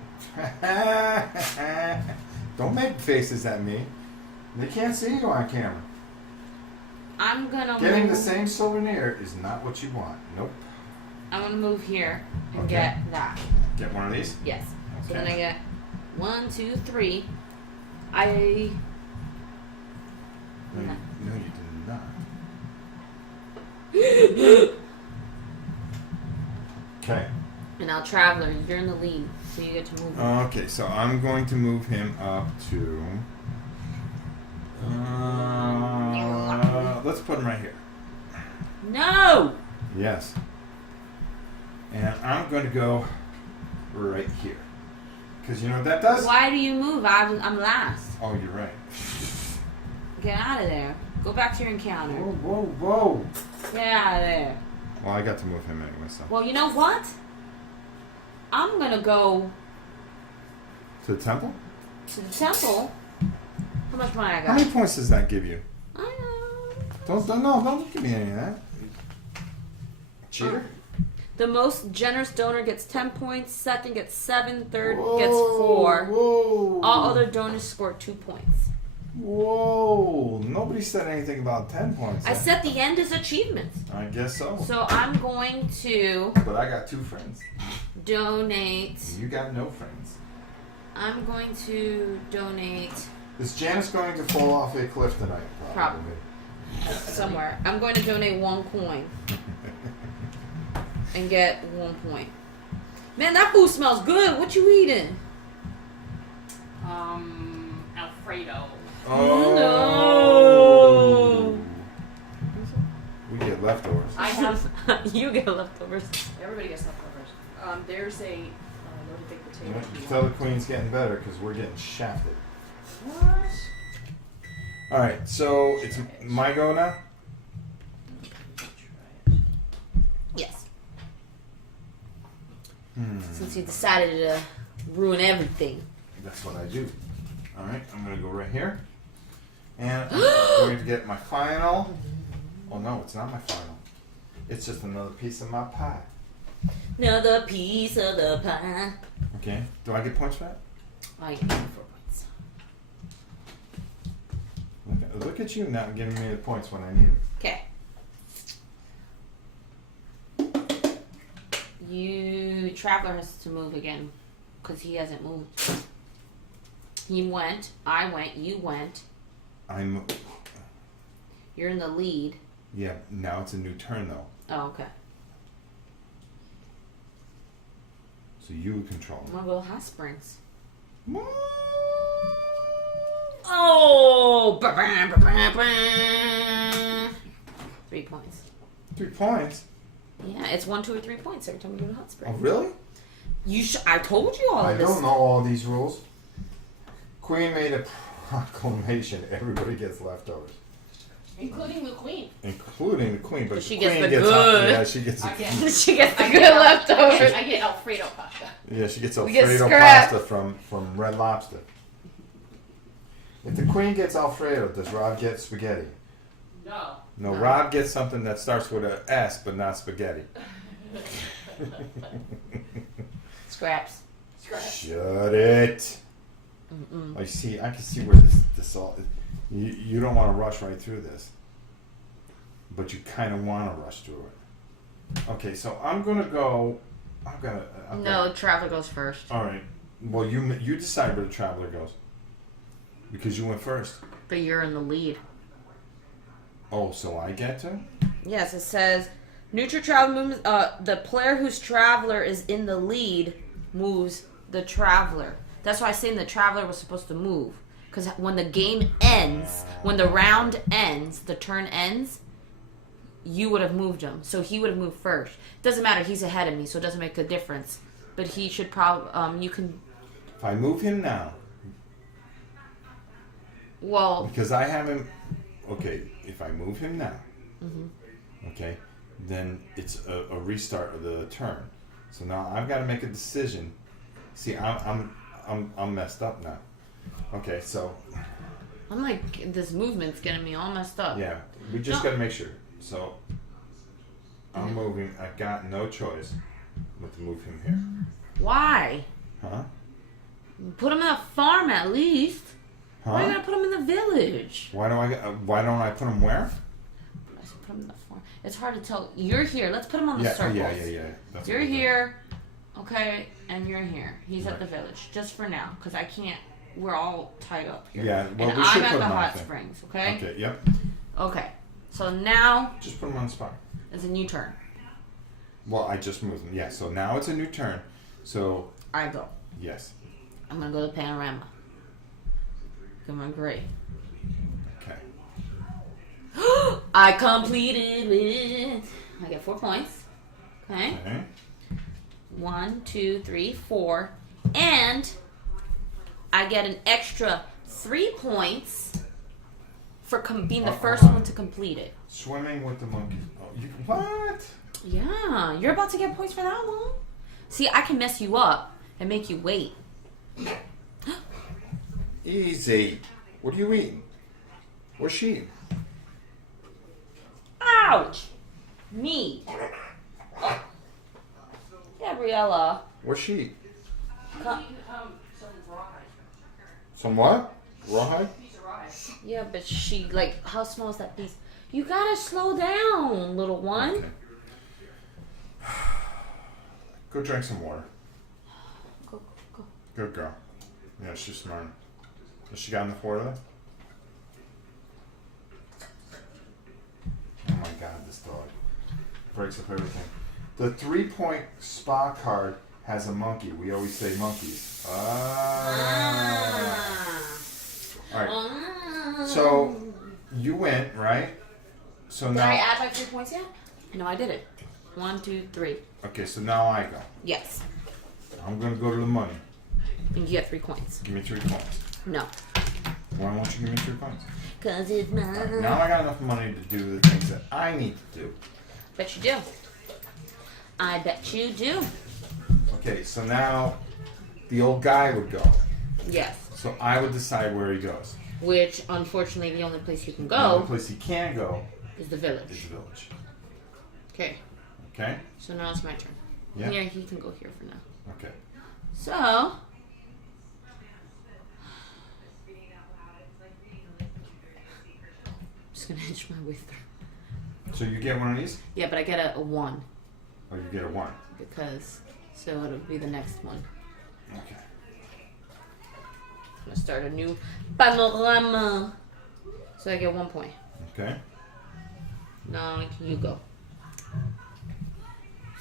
Don't make faces at me. They can't see you on camera. I'm gonna Getting move. the same souvenir is not what you want. Nope. I'm gonna move here and Okay. get that. Get one of these. Yes. So then Okay. I get 1, 2, 3. I. No, you did not. Okay. And now, Traveler, you're in the lead, so you get to move. Okay, so I'm going to move him up to. Let's put him right here. No! Yes. And I'm going to go right here. Because you know what that does? Why do you move? I'm last. Oh, you're right. Get out of there. Go back to your encounter. Whoa, whoa, whoa. Get out of there. Well, I got to move him anyway, so. Well, you know what? I'm gonna go To the temple? to the temple. How much money I How got? many points does that give you? I know. Don't give me any of that. Cheater? The most generous donor gets 10 points. Second gets 7. Third Whoa, gets 4. Whoa. All other donors score 2 points. Whoa. Nobody said anything about 10 points. I said the end is achievements. I guess so. So I'm going to But I got 2 friends. donate. You got no friends. I'm going to donate Is Janice going to fall off a cliff tonight? Probably. somewhere. I'm going to donate 1 coin and get 1 point. Man, that food smells good. What you eating? Alfredo. Oh. No. We get leftovers. I have. You get leftovers. Everybody gets leftovers. There's a loaded baked You potato. know, if you tell the want. queen's getting better because we're getting shafted. What? All right, so it's my go now. Yes. Hmm. Since you decided to ruin everything. That's what I do. All right, I'm gonna go right here, and I'm going to get my final. Oh no, it's not my final. It's just another piece of my pie. Another piece of the pie. Okay. Do I get points for that? I get 4 points. Look at you now, giving me the points when I need them. Okay. Traveler has to move again because he hasn't moved. He went. I went. You went. I'm. You're in the lead. Yeah. Now it's a new turn though, Oh, okay. so you control. I'm gonna go Hot Springs. me. Oh! 3 points. 3 points? Yeah, it's 1, 2, or 3 points every time you go to Hot Oh, Spring. really? I told you all I of this. don't know all these rules. Queen made a proclamation. Everybody gets leftovers. Including the queen. Including the queen. But She the gets queen the gets good. Yeah, she gets I get- She gets the I good get leftovers. I get Alfredo pasta. Yeah, she gets We get Alfredo scrap. pasta from Red Lobster. If the queen gets Alfredo, does Rob get spaghetti? No. No, No. Rob gets something that starts with a S, but not spaghetti. Scraps. Scratch. Shut it. Mm-mm. I see. I can see where this all. You don't want to rush right through this, but you kind of want to rush through it. Okay, so I'm gonna go. No, Traveler goes first. All right. Well, you decide where the traveler goes because you went first. But you're in the lead. Oh, so I get to? Yes, it says neutral travel moves. The player whose traveler is in the lead moves the traveler. That's why I saying the traveler was supposed to move. Because when the game ends, when the round ends, the turn ends, you would have moved him. So he would have moved first. Doesn't matter. He's ahead of me, so it doesn't make a difference. But he should probably. You can. If I move him now, Well, because I have him. Okay, if I move him now, okay, then it's a restart of the turn. So now I've got to make a decision. See, I'm messed up now. Okay, so I'm like, this movement's getting me all messed up. yeah, we just No. got to make sure. So I'm moving. I've got no choice but to move him here. Why? Huh? Put him in a farm at least. Huh? Why are you gonna put him in the village? Why don't I put him where? I said put him in the farm. It's hard to tell. You're here. Let's put him on the Yeah, circles. yeah. That's You're what I'm doing. here, okay, and you're here. He's at Right. the village, just for now, because I can't. We're all tied up here. Yeah, well, and we should I'm at put the him on hot the thing. springs. Okay. Okay, yep. Okay. So now Just put him on the spot. it's a new turn. Well, I just moved him. Yeah, so now it's a new turn. So, I go. yes. I'm gonna go to panorama. Come on, great. Okay. I completed it. I get 4 points. Okay. Okay. 1, 2, 3, 4, and I get an extra 3 points for being the first one to complete it. Swimming with the monkeys. Oh, what? Yeah, you're about to get points for that one. See, I can mess you up and make you wait. Easy. What are you eating? What's she eating? Ouch! Me. Gabriella. What's she eating? Come. Some rawhide. Some what? Rawhide? Piece of rawhide. Yeah, but she, like, how small is that piece? You gotta slow down, little one. Okay. Go drink some water. Go. Good girl. Yeah, she's smart. Has she got enough water there? Oh my god, this dog breaks up everything. The 3-point spa card has a monkey. We always say monkeys. Alright. So you went, right? So Did now I add my 3 points yet? No, I did it. 1, 2, 3. okay, so now I go. Yes. I'm gonna go to the money. And you get 3 points. Give me 3 points. No. Why won't you give me 3 points? Cause it's mine. Now I got enough money to do the things that I need to do. Bet you do. I bet you do. Okay, so now the old guy would go. Yes. So I would decide where he goes. Which, unfortunately, the only place you can The only go place he can go is the is village. the village. Okay. Okay? So now it's my turn. Yeah? Yeah, he can go here for now. Okay. So, I'm just gonna inch my way through. So you get one of these? Yeah, but I get a 1 Or you get a 1? because so it'll be the next one. Okay. I'm gonna start a new panorama. So I get 1 point. Okay. Now you go.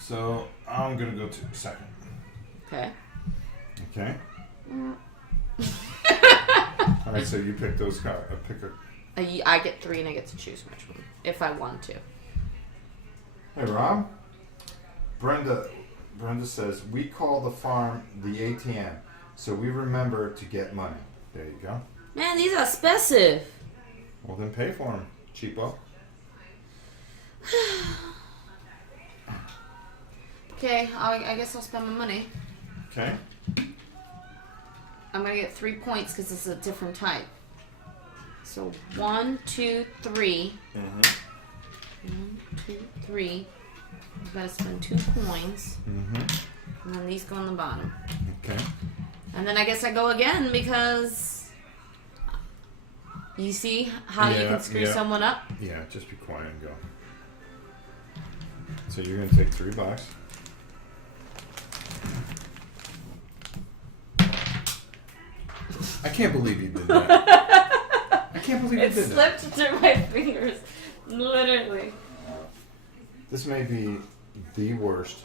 So I'm gonna go to second. Okay. Okay? Alright, so you pick those cards. Pick a. I get 3 and I get to choose which one if I want to. Hey, Rob. Brenda says, we call the farm the ATM, so we remember to get money. There you go. Man, these are expensive. Well, then pay for them, cheapo. Okay, I guess I'll spend my money. Okay. I'm gonna get 3 points because it's a different type. So 1, 2, 3. Mm-hmm. 1, 2, 3. I'm gonna spend 2 coins. Mm-hmm. And then these go on the bottom. Okay. And then I guess I go again because you see how you can screw someone up? Yeah, just be quiet and go. So you're gonna take $3. I can't believe you did that. I can't believe you It did that. slipped through my fingers. Literally. This may be the worst.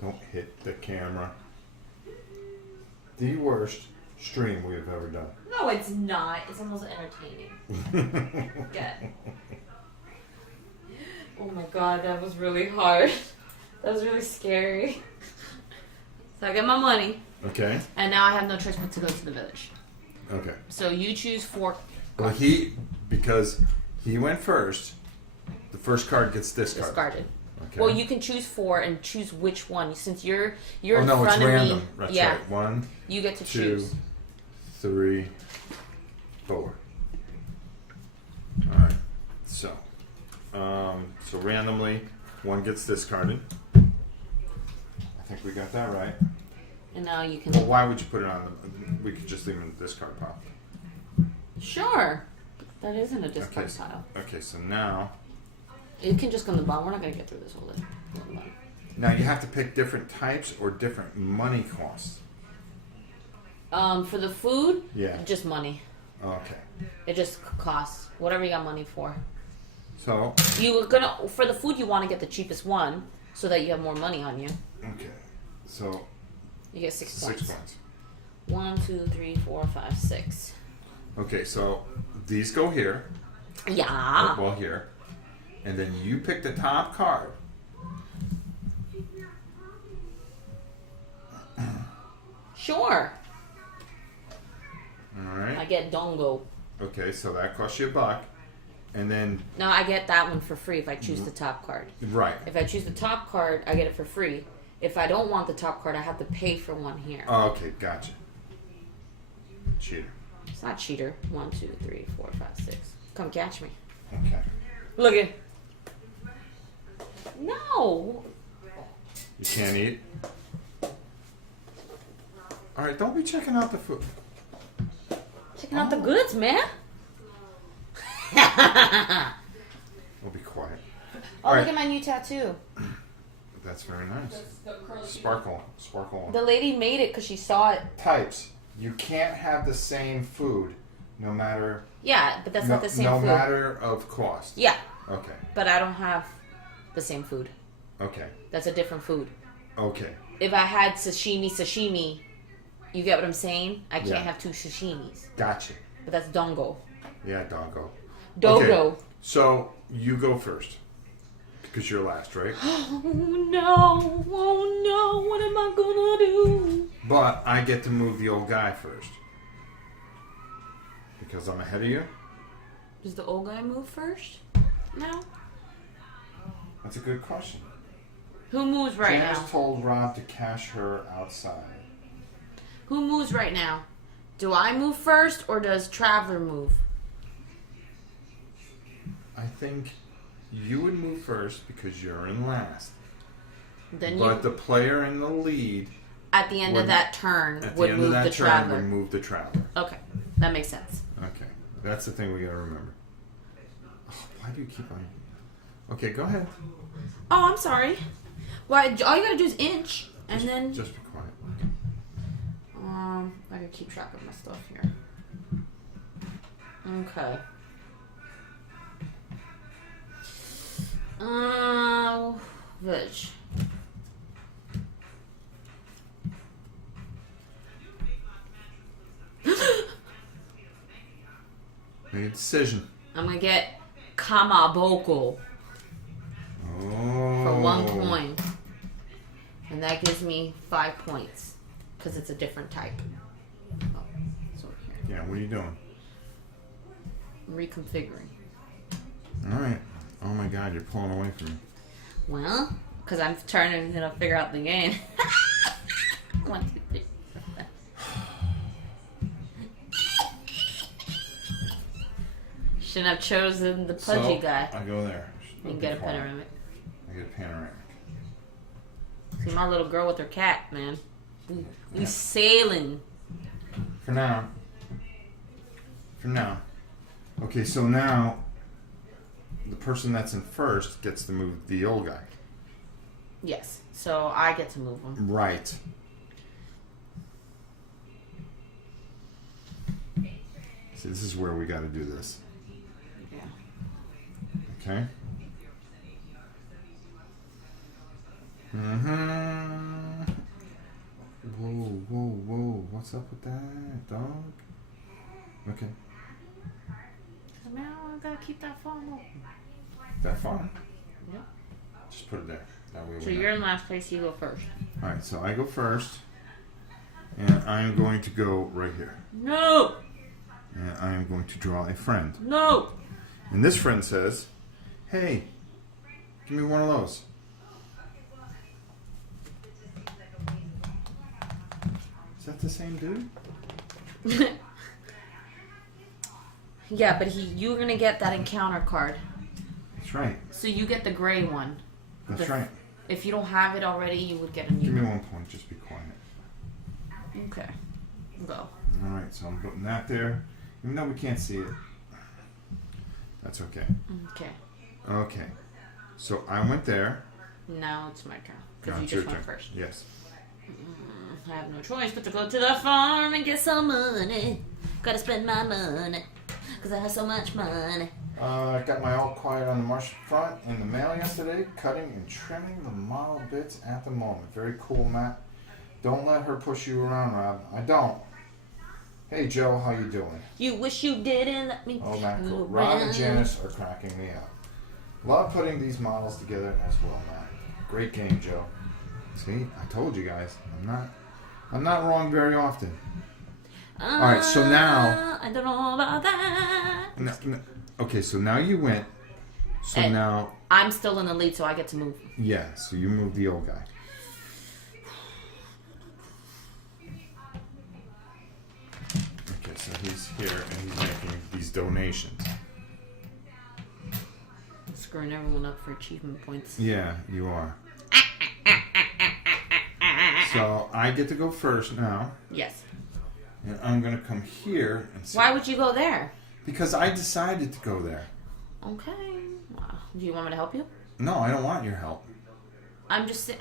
Don't hit the camera. The worst stream we have ever done. No, it's not. It's almost entertaining. Good. Oh my god, that was really hard. That was really scary. So I get my money. Okay. And now I have no choice but to go to the village. Okay. So you choose 4. Well, because he went first, the first card gets discarded. Discarded. Okay. Well, you can choose 4 and choose which one. Since you're oh, in no, front it's of random. me. That's yeah. right. 1, You get to 2, choose. 3, 4. All right. So randomly, 1 gets discarded. I think we got that right. And now you can. Well, why would you put it on the? We could just leave it in the discard pile. Sure. That isn't a discard Okay. pile. Okay, so now It can just go in the bottom. We're not going to get through this whole thing. you have to pick different types or different money costs. For the food, Yeah. just money. Okay. It just costs whatever you got money for. So. For the food you want to get the cheapest one so that you have more money on you. Okay. So. You get 6 points. 6 points. 1, 2, 3, 4, 5, 6. Okay, so these go here. Yeah. Well, here, and then you pick the top card. Sure. All right. I get Dongo. Okay, so that costs you $1, and then No, I get that one for free if I choose the top card. right. If I choose the top card, I get it for free. If I don't want the top card, I have to pay for one here. Oh, okay, gotcha. Cheater. It's not cheater. 1, 2, 3, 4, 5, 6. Come catch me. Okay. Look it. No. You can't eat. All right, don't be checking out the food. Checking out the goods, man. We'll be quiet. Oh, All look right. at my new tattoo. That's very nice. Sparkle. The lady made it because she saw it. Types. You can't have the same food, no matter. Yeah, but that's not the same no food. No matter of cost. Yeah, Okay. but I don't have the same food. Okay. That's a different food. Okay. If I had sashimi, you get what I'm saying? I can't Yeah. have 2 sashimis. Gotcha. But that's dongo. Yeah, doggo. Dodo. Okay, so you go first. Because you're last, right? Oh no. Oh no. What am I gonna do? But I get to move the old guy first. Because I'm ahead of you? Does the old guy move first? No. That's a good question. Who moves right Janice now? told Rob to cash her outside. Who moves right now? Do I move first or does Traveler move? I think you would move first because you're in last. Then But the player in the lead at the end of that turn would move the Traveler. would move the Traveler. Okay, that makes sense. Okay. That's the thing we gotta remember. Oh, why do you keep on... Okay, go ahead. Oh, I'm sorry. Well, all you gotta do is inch, and then Just be quiet. I gotta keep track of my stuff here. Okay. Veg. Make a decision. I'm gonna get kamaboko. Oh 1 coin. And that gives me 5 points. Because it's a different type. Oh, it's over here. Yeah, what are you doing? Reconfiguring. Alright. Oh my god, you're pulling away from me. Well, because I'm trying to figure out the game. 1, 2, 3. Shouldn't have chosen the pudgy guy. I go there. You can get a panoramic. I get a panoramic. See, my little girl with her cat, man. We sailing. For now. Okay, so now the person that's in first gets to move the old guy. Yes. So I get to move him. Right. See, this is where we got to do this. Yeah. Okay. Whoa. What's up with that, dog? Okay. Now I gotta keep that farm open. That farm? Yeah. Just put it there. That way So you're in last place, you go first. Alright, so I go first. And I am going to go right here. No! And I am going to draw a friend. No! And this friend says, hey, give me one of those. Is that the same dude? Yeah, but you're gonna get that encounter card. That's right. So you get the gray one. That's right. If you don't have it already, you would get a new Give me 1 point. Just be quiet. Okay. Go. Alright, so I'm putting that there. Even though we can't see it. That's okay. Okay. Okay. So I went there. Now it's my turn. Now Because you it's your just went turn. first. Yes. I have no choice but to go to the farm and get some money. Gotta spend my money. Because I have so much money. I got my All Quiet on the Marsh front in the mail yesterday. Cutting and trimming the model bits at the moment. Very cool, Matt. Don't let her push you around, Rob. I don't. Hey, Joe, how you doing? You wish you didn't let me. Oh, Matt, cool. Rob and Janice are cracking me up. Love putting these models together as well, Matt. Great game, Joe. See, I told you guys. I'm not wrong very often. All right, so now. I don't know about that. No, okay, so now you went. So And now. I'm still in the lead, so I get to move. Yeah, so you move the old guy. Okay, so he's here and he's making these donations. I'm screwing everyone up for achievement points. Yeah, you are. So I get to go first now. Yes. And I'm going to come here and see. Why would you go there? Because I decided to go there. Okay. Do you want me to help you? No, I don't want your help. I'm just saying.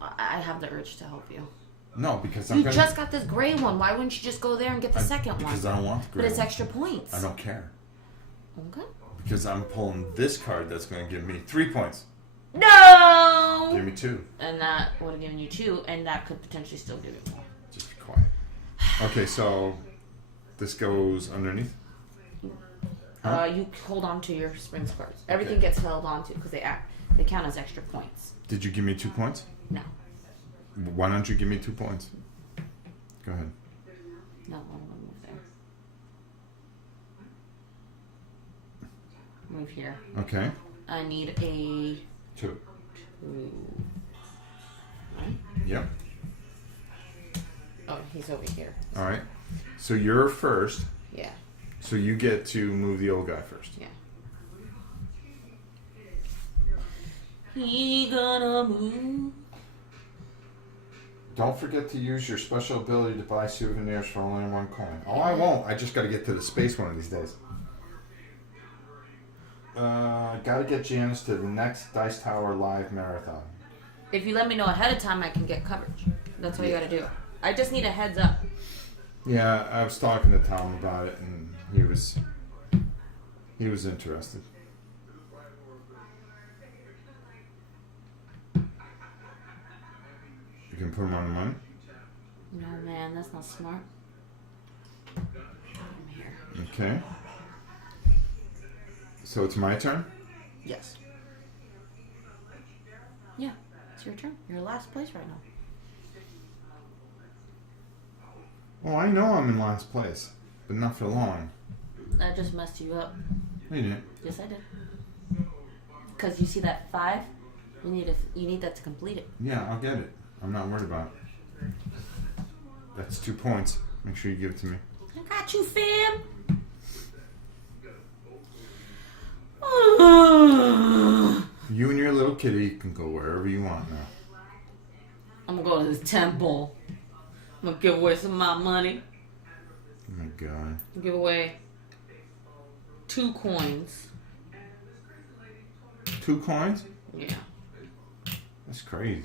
I have the urge to help you. No, because You just got this gray one. Why wouldn't you just go there and get the second one? Because I don't want the gray But it's one. extra points. I don't care. Okay. Because I'm pulling this card that's going to give me 3 points. No! Give me 2. And that would have given you 2, and that could potentially still give you more. Just be quiet. Okay, so this goes underneath? Huh? You hold on to your springs cards. Everything gets held on to because they count as extra points. Did you give me 2 points? No. Why don't you give me 2 points? Go ahead. No, I'm going to move there. Move here. Okay. I need a 2. 2. Right? Yep. Oh, he's over here. All right. So you're first. Yeah. So you get to move the old guy first. Yeah. He gonna move. Don't forget to use your special ability to buy souvenirs for only 1 coin. Oh, I won't. I just got to get to the space one of these days. Got to get Janice to the next Dice Tower live marathon. If you let me know ahead of time, I can get coverage. That's all you gotta do. I just need a heads up. Yeah, I was talking to Tom about it, and he was interested. You can put him on the money. No, man, that's not smart. I'm here. Okay. So it's my turn. Yes. Yeah, it's your turn. You're last place right now. Well, I know I'm in last place, but not for long. That just messed you up. No, you didn't. Yes, I did. Because you see that 5? You need that to complete it. Yeah, I'll get it. I'm not worried about it. That's 2 points. Make sure you give it to me. I got you, fam. You and your little kitty can go wherever you want now. I'm gonna go to the temple. I'm gonna give away some of my money. Oh my god. Give away 2 coins. 2 coins? Yeah. That's crazy.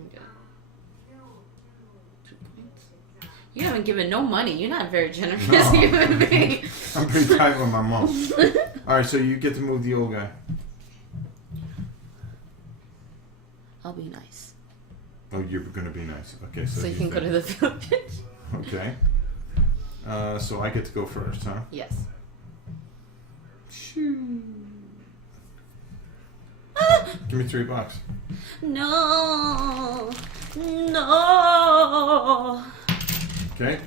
Okay. 2 points. You haven't given no money. You're not very generous human being. I'm pretty tight with my mom. Alright, so you get to move the old guy. I'll be nice. Oh, you're gonna be nice. Okay, so you can go to the village. Okay. So I get to go first, huh? Yes. Shoo. Give me $3. No. No. Okay.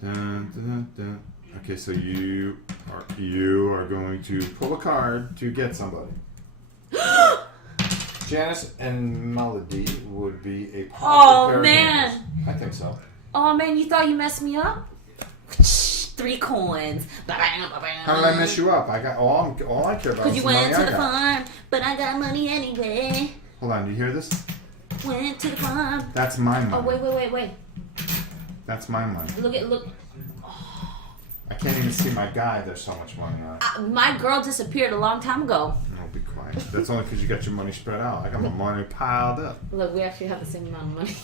Dun, dun, dun. Okay, so you are going to pull a card to get somebody. Janice and Melody would be a perfect pair of man. hands. I think so. Oh man, you thought you messed me up? 3 coins. How did I mess you up? I got all I care about. Because is you the money went to I the got. farm, but I got money anyway. Hold on, do you hear this? Went to the farm. That's my money. Oh wait. That's my money. Look. I can't even see my guy. There's so much money on it. My girl disappeared a long time ago. No, be quiet. That's only because you got your money spread out. I got my money piled up. Look, we actually have the same amount of money.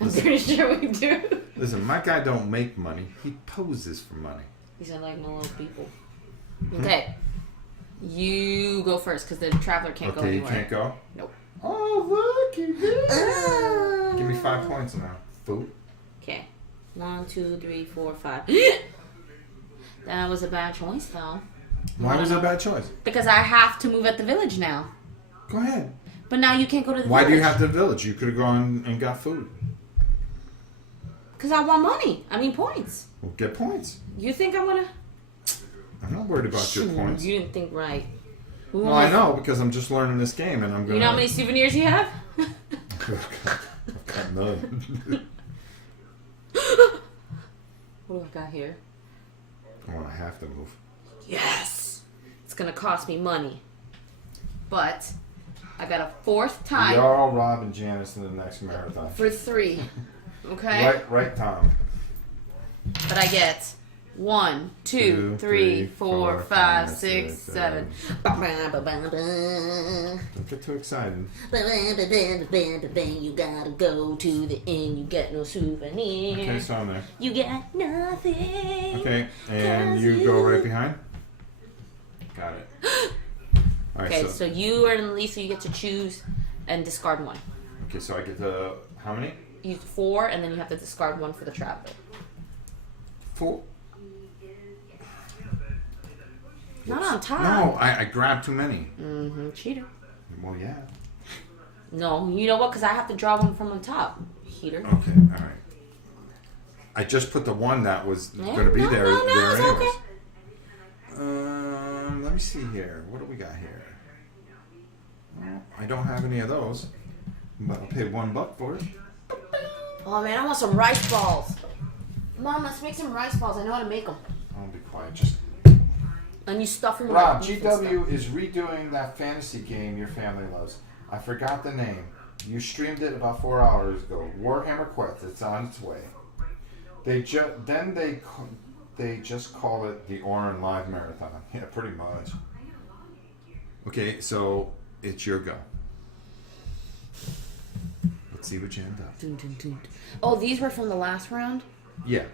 I'm pretty sure we do. Listen, my guy don't make money. He poses for money. These are like my little people. Okay. You go first because the traveler can't go Okay, you anywhere. can't go? Nope. Oh, look, you did. Give me 5 points now. Fool. Okay. 1, 2, 3, 4, 5. That was a bad choice, though. Why was that a bad choice? Because I have to move at the village now. Go ahead. But now you can't go to the Why village. do you have the village? You could have gone and got food. Because I want money. I mean points. Well, get points. You think I'm gonna... I'm not worried about your points. You didn't think right. Well, I know because I'm just learning this game and I'm going to... You know how many souvenirs you have? I've got none. What do I got here? I want to have to move. Yes! It's gonna cost me money. But I got a 4th time You're all robbing Janice in the next marathon. for 3. Okay? Right, Tom. But I get 1, 2, 3, 4, 5, 6, 7. Don't get too excited. You gotta go to the inn. You get no souvenir. Okay, so I'm there. You get nothing. Okay, and you go right behind? Got it. Alright, Okay, so you are in the lead, so you get to choose and discard 1. Okay, so I get the... How many? You 4, and then you have to discard 1 for the traveler. 4? Not on top. No, I grabbed too many. Mm-hmm. Cheater. Well, yeah. No, you know what? Because I have to draw 1 from the top. Cheater. Okay, alright. I just put the one that was going to be there. No, there it's anyways. okay. Let me see here. What do we got here? Well, I don't have any of those, but I'll pay $1 for it. Oh man, I want some rice balls. Mom, let's make some rice balls. I know how to make them. I'll be quiet. Just And you stuff them with Rob, beef and GW is redoing that fantasy game your family loves. I forgot the name. You streamed it about 4 hours ago. Warhammer Quest. It's on its way. They just call it the Orin Live Marathon. Yeah, pretty much. Okay, so it's your go. Let's see what you end up. Dun, dun, dun. Oh, these were from the last round? Yeah,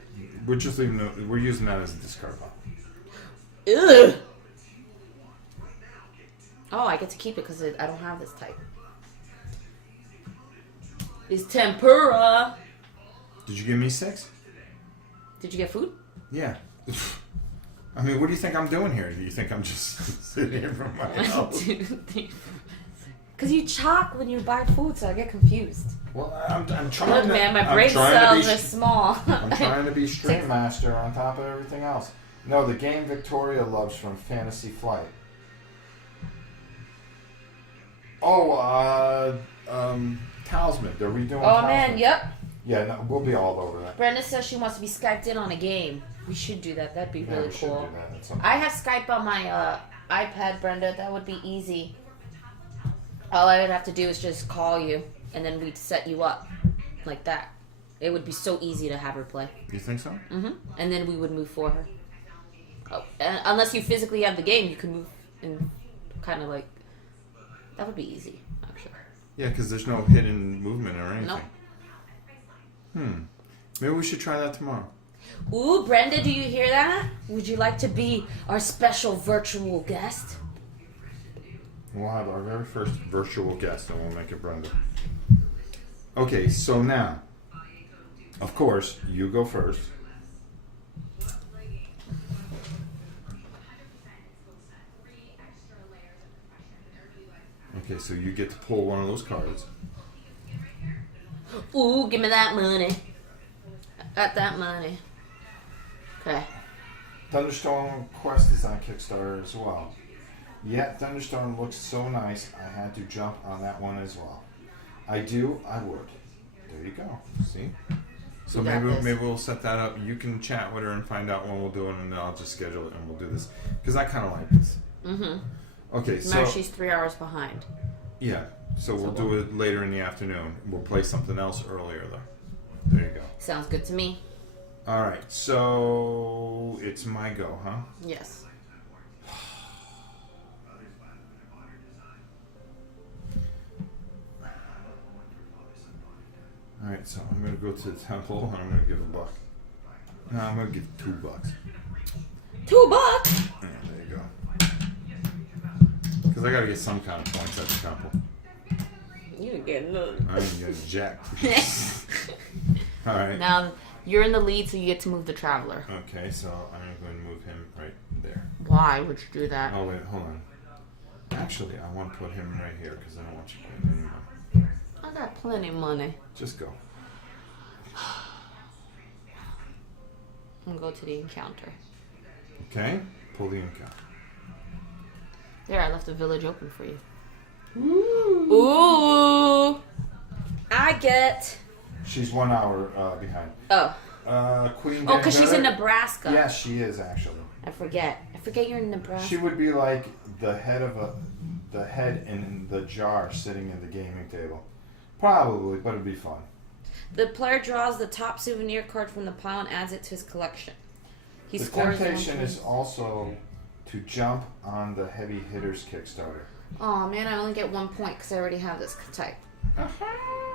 we're just leaving. We're using that as a discard pile. Ugh. Oh, I get to keep it because I don't have this type. It's tempura. Did you give me 6? Did you get food? Yeah. I mean, what do you think I'm doing here? Do you think I'm just sitting here from my house? Because you chalk when you buy food, so I get confused. Well, I'm trying Look, to... man, my I'm brain trying to cells are small. I'm trying to be Street Master on top of everything else. No, the game Victoria loves from Fantasy Flight. Oh, Talisman. They're redoing Oh, Talisman. man, yep. Yeah, no, we'll be all over that. Brenda says she wants to be Skyped in on a game. We should do that. That'd be Yeah, really we should cool. do that at some I point. have Skype on my iPad, Brenda. That would be easy. All I would have to do is just call you, and then we'd set you up like that. It would be so easy to have her play. You think so? Mm-hmm. And then we would move for her. Oh, unless you physically have the game, you can move and kind of like... That would be easy, actually. Yeah, because there's no hidden movement or anything. Nope. Maybe we should try that tomorrow. Ooh, Brenda, do you hear that? Would you like to be our special virtual guest? We'll have our very first virtual guest, and we'll make it Brenda. Okay, so now, of course, you go first. Okay, so you get to pull one of those cards. Ooh, give me that money. Got that money. Okay. Thunderstorm Quest is on Kickstarter as well. Yet Thunderstorm looks so nice, I had to jump on that one as well. I would. There you go. See? So You got this. maybe we'll set that up. You can chat with her and find out when we'll do it, and then I'll just schedule it and we'll do this. Because I kind of like this. Mm-hmm. Okay, so... Remember, she's 3 hours behind. Yeah, so we'll do it later in the afternoon. We'll play something else earlier, though. There you go. Sounds good to me. All right, so it's my go, huh? Yes. All right, so I'm gonna go to the temple and I'm gonna give $1. No, I'm gonna give $2. $2? Yeah, there you go. Because I gotta get some kind of points at the temple. You didn't get none. I ain't getting jacked. All right. Now, you're in the lead, so you get to move the traveler. Okay, so I'm going to move him right there. Why would you do that? Oh wait, hold on. Actually, I want to put him right here because I don't want you putting him anymore. I got plenty of money. Just go. I'm gonna go to the encounter. Okay, pull the encounter. There, I left the village open for you. Ooh! I get... She's 1 hour behind. Oh. Queen. Oh, because she's in Daniela? Nebraska. Yes, she is actually. I forget you're in Nebraska. She would be like the head in the jar sitting in the gaming table. Probably, but it'd be fun. The player draws the top souvenir card from the pile and adds it to his collection. He The scores temptation 1 is point. also to jump on the Heavy Hitters Kickstarter. Oh man, I only get 1 point because I already have this type.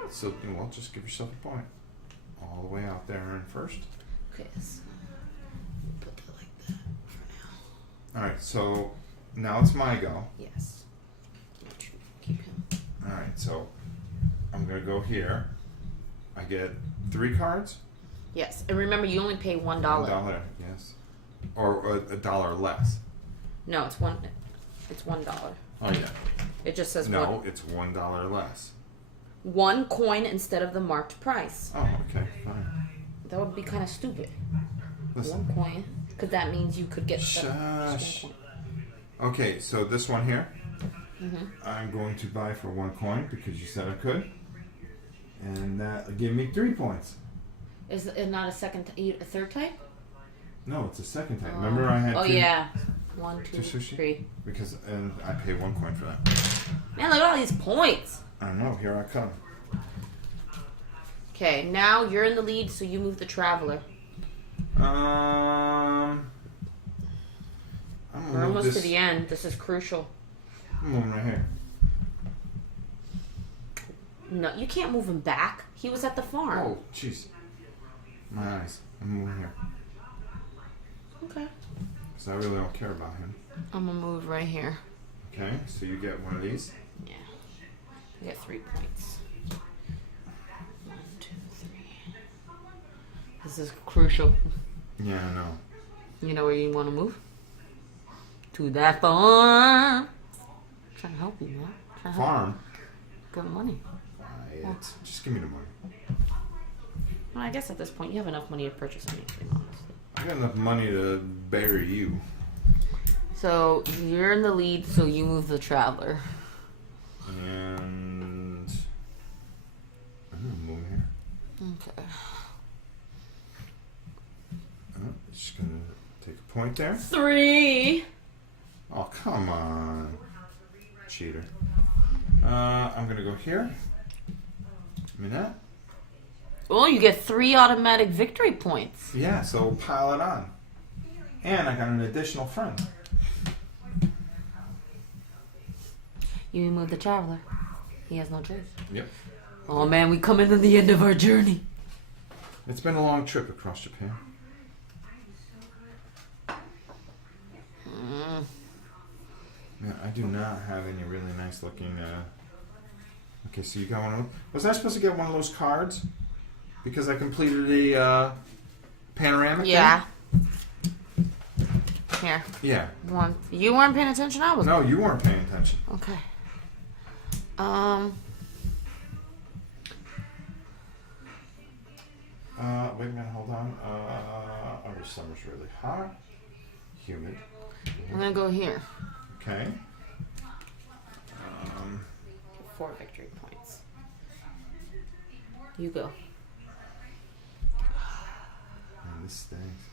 So, well, just give yourself a point. All the way out there in first. Okay, so put that like that for now. Alright, so now it's my go. Yes. Keep him. Alright, so I'm going to go here. I get 3 cards. Yes, and remember you only pay $1. $1, yes. Or $1 less. No, it's $1. Oh, yeah. It just says No, one. it's $1 less. 1 coin instead of the marked price. Oh, okay, fine. That would be kind of stupid. Listen. 1 coin, because that means you could get Shush. just 1 coin. Okay, so this one here, Mm-hmm. I'm going to buy for 1 coin because you said I could. And that gave me 3 points. Is it not a third type? No, it's a second time. Remember I had Oh 2? yeah. 1, 2, Two sushi? 3. Because, and I pay 1 coin for that. Man, look at all these points. I know, here I come. Okay, now you're in the lead, so you move the traveler. I'm We're almost to the end. This is crucial. I'm moving right here. No, you can't move him back. He was at the farm. Oh, jeez. My eyes. I'm moving here. Okay. Because I really don't care about him. I'm gonna move right here. Okay, so you get one of these. Yeah. You get 3 points. 1, 2, 3. This is crucial. Yeah, I know. You know where you want to move? to that farm. Trying to help you, man. Trying to help Farm. you. Get money. Quiet. Just give me the money. Well, I guess at this point you have enough money to purchase anything, honestly. I got enough money to bury you. So you're in the lead, so you move the traveler. And I'm gonna move here. Okay. Just gonna take a point there. 3. Oh, come on. Cheater. I'm gonna go here. Give me that. Well, you get 3 automatic victory points. Yeah, so we'll pile it on. And I got an additional friend. You move the traveler. He has no choice. Yep. Oh man, we coming to the end of our journey. It's been a long trip across Japan. Yeah, I do not have any really nice looking. Okay, so you got one of those. Was I supposed to get one of those cards? Because I completed a panoramic. Yeah. Here. Yeah. You weren't paying attention. I was. No, you weren't paying attention. Okay. Wait a minute, hold on. Our summer's really hot, humid. I'm gonna go here. Okay. 4 victory points. You go. Man, this stinks.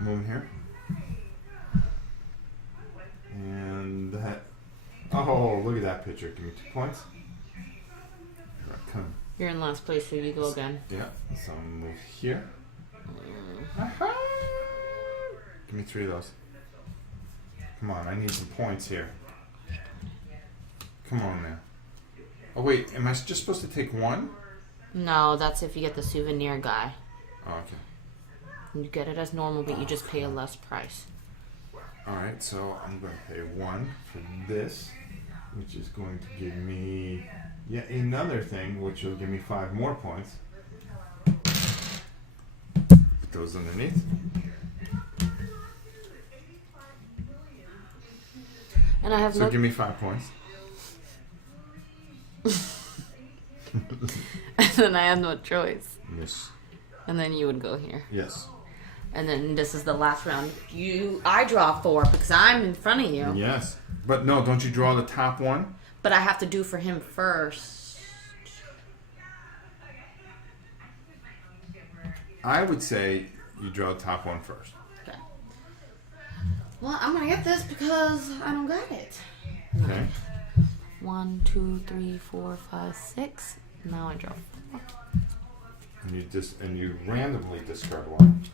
Move here. And that. Oh, look at that picture. Give me 2 points. Here I come. You're in last place, so you go again. Yeah. So I'm gonna move here. Aha! Give me 3 of those. Come on, I need some points here. Come on now. Oh wait, am I just supposed to take 1? No, that's if you get the souvenir guy. Oh, okay. You get it as normal, but you just pay a less price. Alright, so I'm going to pay 1 for this, which is going to give me yet another thing, which will give me 5 more points. Put those underneath. And I have So give me 5 points. And then I have no choice. Yes. And then you would go here. Yes. And then this is the last round. I draw 4 because I'm in front of you. Yes. But no, don't you draw the top one? But I have to do for him first. I would say you draw the top one first. Okay. Well, I'm gonna get this because I don't got it. Okay. 1, 2, 3, 4, 5, 6. Now I draw 4. And you randomly discard 1.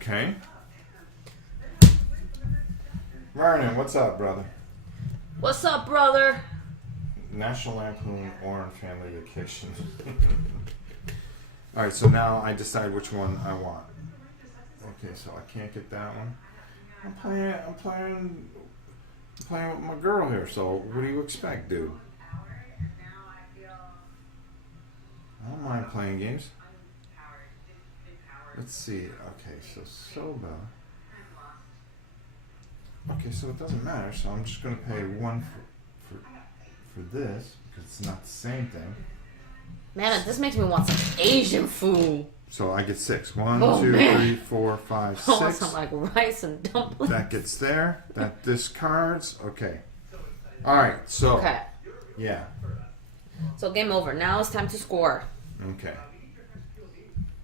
Okay. Vernon, what's up, brother? What's up, brother? National Lampoon Orange Family Vacation. Alright, so now I decide which one I want. Okay, so I can't get that one. I'm playing with my girl here, so what do you expect, dude? I don't mind playing games. Let's see. Okay, so Soba. Okay, so it doesn't matter, so I'm just going to pay 1 for this, because it's not the same thing. Man, this makes me want some Asian food. So I get 6. 1, Oh, 2, man. 3, 4, 5, I want 6. some like rice and dumplings. That gets there. That discards. Okay. Alright, so. Okay. Yeah. So game over. Now it's time to score. Okay.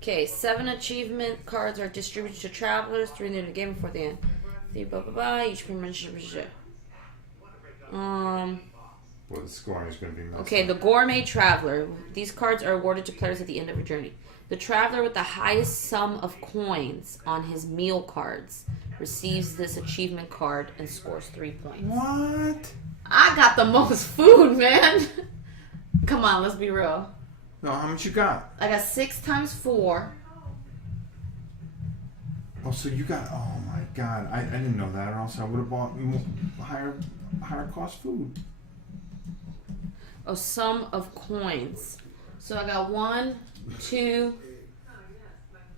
Okay, 7 achievement cards are distributed to travelers. 3 near the game before the end. 3 blah blah blah. Each premium. Well, the scoring is going to be messed Okay, up. the Gourmet Traveler. These cards are awarded to players at the end of a journey. The traveler with the highest sum of coins on his meal cards receives this achievement card and scores 3 points. What? I got the most food, man. Come on, let's be real. No, how much you got? I got 6 times 4. Oh, so you got. Oh my God, I didn't know that, or else I would have bought higher cost food. Oh, sum of coins. So I got 1, 2,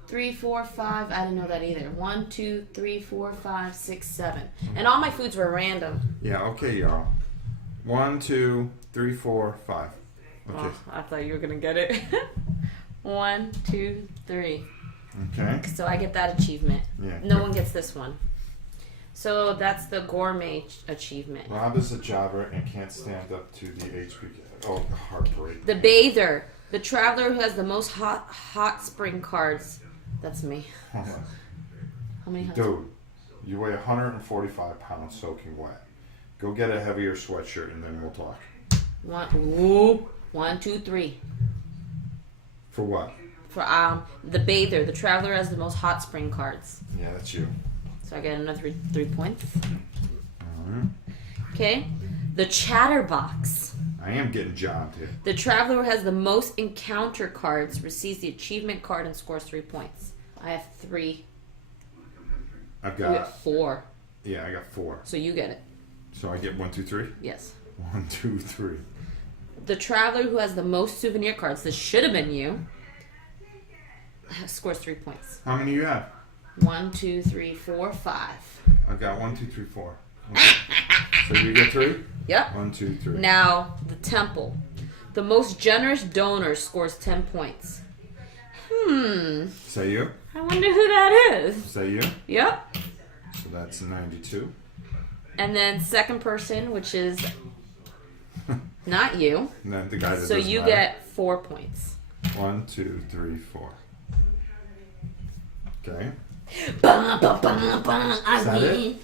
3, 4, 5. I didn't know that either. 1, 2, 3, 4, 5, 6, 7. And all my foods were random. Yeah, okay, y'all. 1, 2, 3, 4, 5. Okay. Oh, I thought you were going to get it. 1, 2, 3. Okay. So I get that achievement. Yeah. No one gets this one. So that's the gourmet achievement. Rob is a jobber and can't stand up to the HP. Oh, heartbreak. The bather. The traveler who has the most hot spring cards. That's me. Hold on. How many hot Dude, you weigh 145 pounds soaking wet. Go get a heavier sweatshirt and then we'll talk. 1, 2, 3. For what? For the bather. The traveler has the most hot spring cards. Yeah, that's you. So I get another 3 points. Mm-hmm. Okay. The chatterbox. I am getting jobbed here. The traveler who has the most encounter cards receives the achievement card and scores 3 points. I have 3. I've You got. get 4. Yeah, I got 4. So you get it. So I get 1, 2, 3. Yes. 1, 2, 3. The traveler who has the most souvenir cards, this should have been you, scores 3 points. How many you have? 1, 2, 3, 4, 5. I've got 1, 2, 3, 4. Okay. So you get 3? Yep. 1, 2, 3. Now, the temple. The most generous donor scores 10 points. Say you. I wonder who that is. Say you. Yep. So that's 92. And then second person, which is not you. And then the guy that So doesn't you matter. get 4 points. 1, 2, 3, 4. Okay. Bah, bah, bah, bah, I Is that win. it?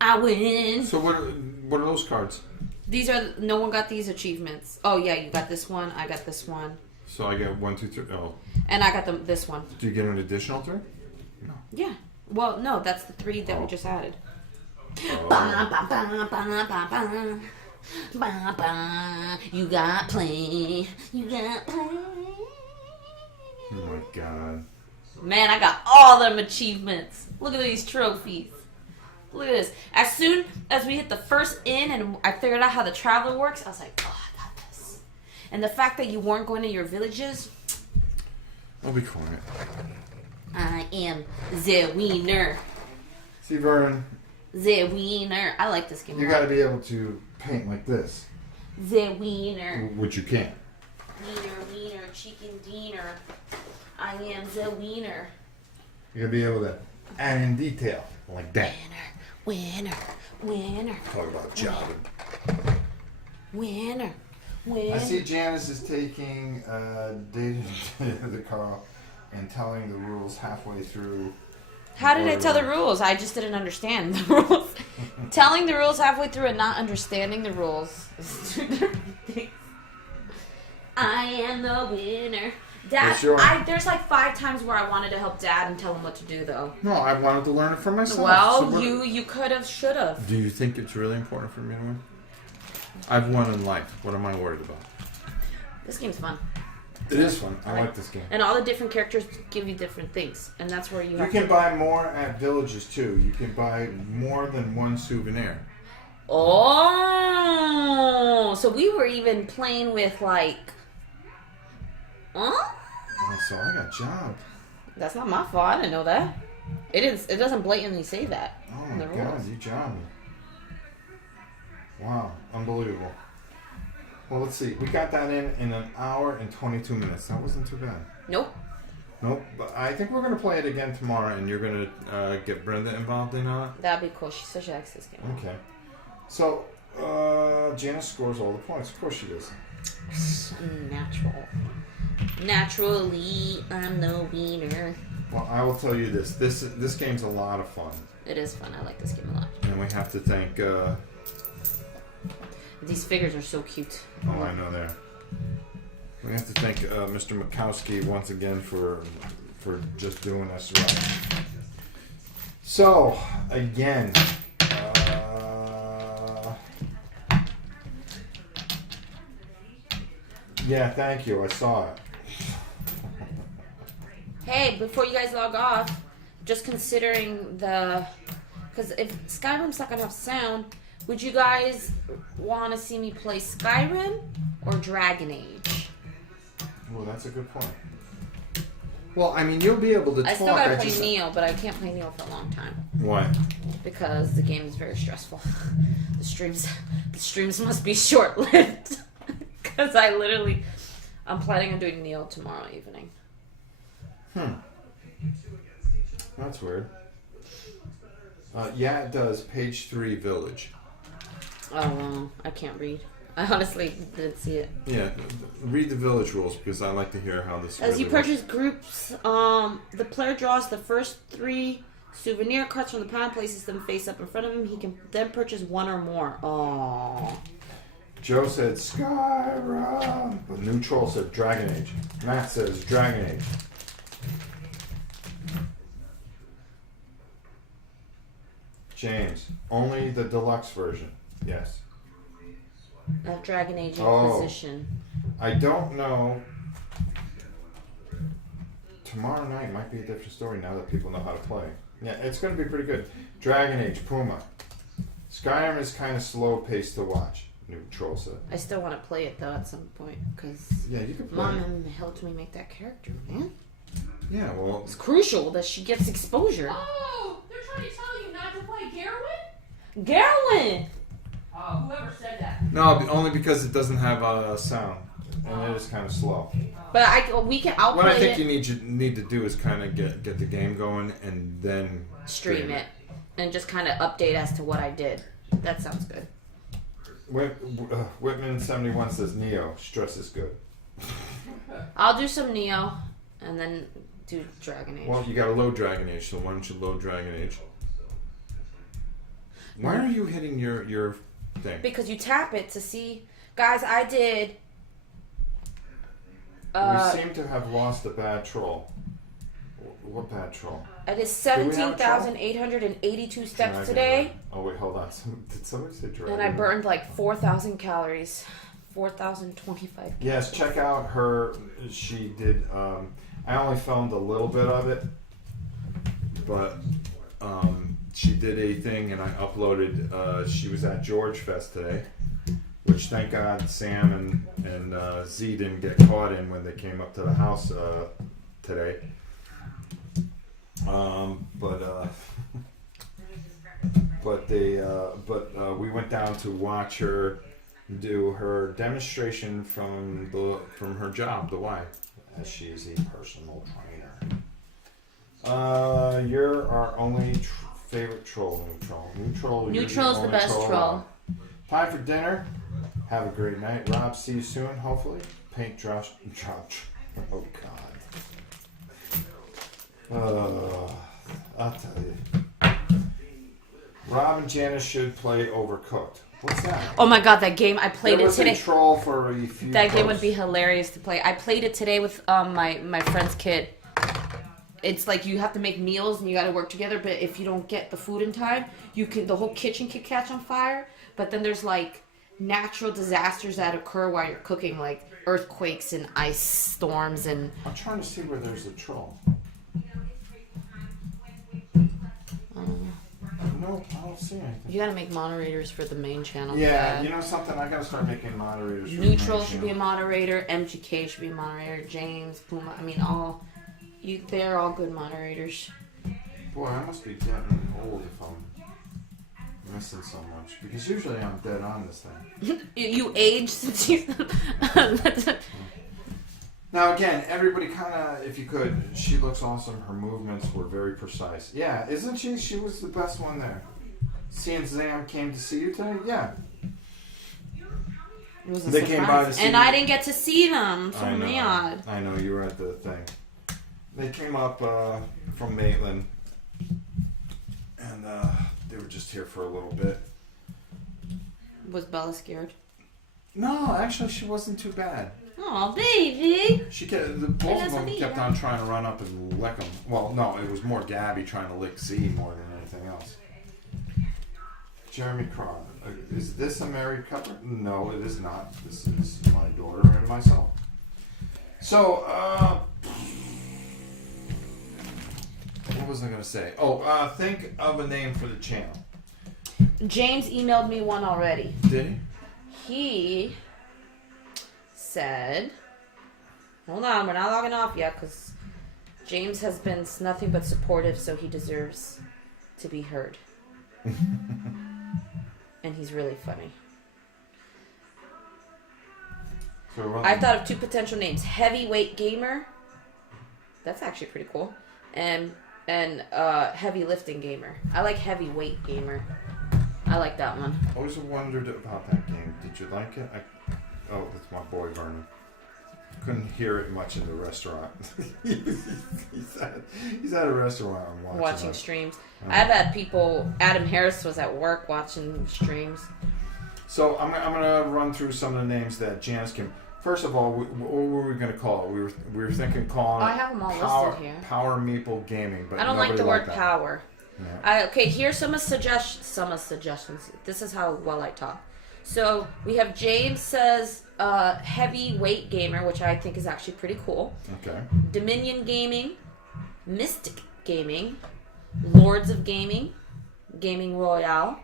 I win. So what are those cards? These are, no one got these achievements. Oh yeah, you got this one, I got this one. So I get 1, 2, 3. Oh. And I got this one. Do you get an additional 3? No. Yeah. Well, no, that's the 3 that we Oh. just added. Oh. Ba, ba, ba, ba, ba, ba. Ba, ba. You got play. You got play. Oh my god. Man, I got all them achievements. Look at these trophies. Look at this. As soon as we hit the first inn and I figured out how the traveler works, I was like, oh, I got this. And the fact that you weren't going to your villages, I'll be quiet. I am the winner. See, Vernon, The winner. I like this game. you got to be able to paint like this, The winner. which you can't. Wiener, chicken dinner. I am the winner. You got to be able to add in detail like that. Winner. Talk about jobbing. Winner. I see Janice is taking data to the car and telling the rules halfway through. How did I tell the rules? I just didn't understand the rules. Telling the rules halfway through and not understanding the rules is two different things. I am the winner. Dad, Yes, you are. there's like 5 times where I wanted to help Dad and tell him what to do, though. No, I wanted to learn it for myself. Well, So you could have, should have. Do you think it's really important for me to win? I've won in life. What am I worried about? This game's fun. It is fun. I like this game. And all the different characters give you different things. And that's where you have You can buy more at villages too. You can buy more than one souvenir. Oh, so we were even playing with like, huh? Oh, so I got jobbed. That's not my fault. I didn't know that. It is. It doesn't blatantly say that Oh in my the god, rules. you jobbed me. Wow, unbelievable. Well, let's see. We got that in an hour and 22 minutes. That wasn't too bad. Nope. Nope. But I think we're gonna play it again tomorrow, and you're gonna get Brenda involved in on it. That'd be cool. She said she likes this game. Okay. So Janice scores all the points. Of course she does. Natural. Naturally, I'm the winner. Well, I will tell you this. This game's a lot of fun, It is fun. I like this game a lot. and we have to thank. These figures are so cute. Oh, I know there. We have to thank Mr. Mikowski once again for just doing us right. So again, yeah, thank you. I saw it. Hey, before you guys log off, just considering because if Skyrim's not gonna have sound, Would you guys want to see me play Skyrim or Dragon Age? Well, that's a good point. Well, I mean, you'll be able to talk. I still gotta play Neo, but I can't play Neo for a long time. Why? Because the game is very stressful. The streams must be short-lived. Because I'm planning on doing Neo tomorrow evening. That's weird. Yeah, it does. Page 3, Village. Oh, I can't read. I honestly didn't see it. Yeah, read the Village rules because I like to hear how this As really you purchase groups, the player draws the first 3 souvenir cards from the pile and places them face up in front of him. He can then purchase 1 or more. Oh. Joe said Skyrim, but New Troll said Dragon Age. Matt says Dragon Age. James, only the deluxe version. Yes. That Dragon Age Oh. Inquisition. I don't know. Tomorrow night might be a different story now that people know how to play. Yeah, it's going to be pretty good. Dragon Age, Puma. Skyrim is kind of slow paced to watch, New Troll said. I still want to play it though at some point because Yeah, you can play. Mom helped me make that character, man. Yeah, well, It's crucial that she gets exposure. Oh, they're trying to tell you not to play Garwin? Garwin! Oh, whoever said that. no, only because it doesn't have a sound, and it is kind of slow. But I'll What play I think it, you need to do is kind of get the game going and then stream it, and just kind of update as to what I did. That sounds good. Whitman71 says Neo, stress is good. I'll do some Neo, and then do Dragon Age. Well, you got to load Dragon Age, so why don't you load Dragon Age? Why are you hitting your thing? Because you tap it to see. Guys, I did. We seem to have lost a bad troll. What bad troll? I did Do we have a troll? 17,882 steps Dragon today, Age. Oh wait, hold on. Did somebody say Dragon? and I burned like 4,000 calories. 4,025. Yes, check out her. She did. I only filmed a little bit of it, but she did a thing, and I uploaded. She was at George Fest today, which thank God Sam and Z didn't get caught in when they came up to the house today. But we went down to watch her do her demonstration from her job, the Y, as she is a personal trainer. You're our only favorite troll, Neutral. Neutral's the best troll. Time for dinner. Have a great night, Rob. See you soon, hopefully. Paint Josh. Oh God. I'll tell you. Rob and Janice should play Overcooked. What's that? Oh my god, that game, I played it today. A troll for a few That game posts. would be hilarious to play. I played it today with my friend's kid. It's like you have to make meals and you got to work together, but if you don't get the food in time, the whole kitchen could catch on fire. But then there's like natural disasters that occur while you're cooking, like earthquakes and ice storms and... I'm trying to see where there's a troll. No, I don't see anything. You gotta make moderators for the main channel. Yeah, you know something? I gotta start making moderators. For Neutral the main should be a channel. moderator. MGK should be a moderator. James, Puma. I mean, they're all good moderators. Boy, I must be getting old if I'm missing so much. Because usually I'm dead on this thing. You age since you... Now again, everybody kind of, if you could, she looks awesome. Her movements were very precise. Yeah, isn't she? She was the best one there. Seeing Zam came to see you today? Yeah. It was a They surprise. came by to see and me. I didn't get to see them. So I know. mad. I know, you were at the thing. They came up from Maitland. And they were just here for a little bit. Was Bella scared? No, actually she wasn't too bad. Oh, baby. She kept, both of them kept on trying to run up and lick him. Well, no, it was more Gabby trying to lick Z more than anything else. Jeremy Cron. Is this a married couple? No, it is not. This is my daughter and myself. So, what was I going to say? Oh, think of a name for the channel. James emailed me one already. Did he? He said, hold on, we're not logging off yet because James has been nothing but supportive, so he deserves to be heard. And he's really funny. So, I thought of 2 potential names. Heavyweight gamer. That's actually pretty cool. And heavy lifting gamer. I like heavyweight gamer. I like that one. I always wondered about that game. Did you like it? Oh, that's my boy Vernon. Couldn't hear it much in the restaurant. he's at a restaurant and watching streams. I've had people. Adam Harris was at work watching streams. So I'm gonna run through some of the names that Janice can. First of all, what were we gonna call it? We were thinking calling. I have them all listed here. Power Meeple Gaming, but I don't like the word power. Yeah. Okay, here's some suggestions. This is how well I talk. So we have James says heavyweight gamer, which I think is actually pretty cool. Okay. Dominion Gaming, Mystic Gaming, Lords of Gaming, Gaming Royale,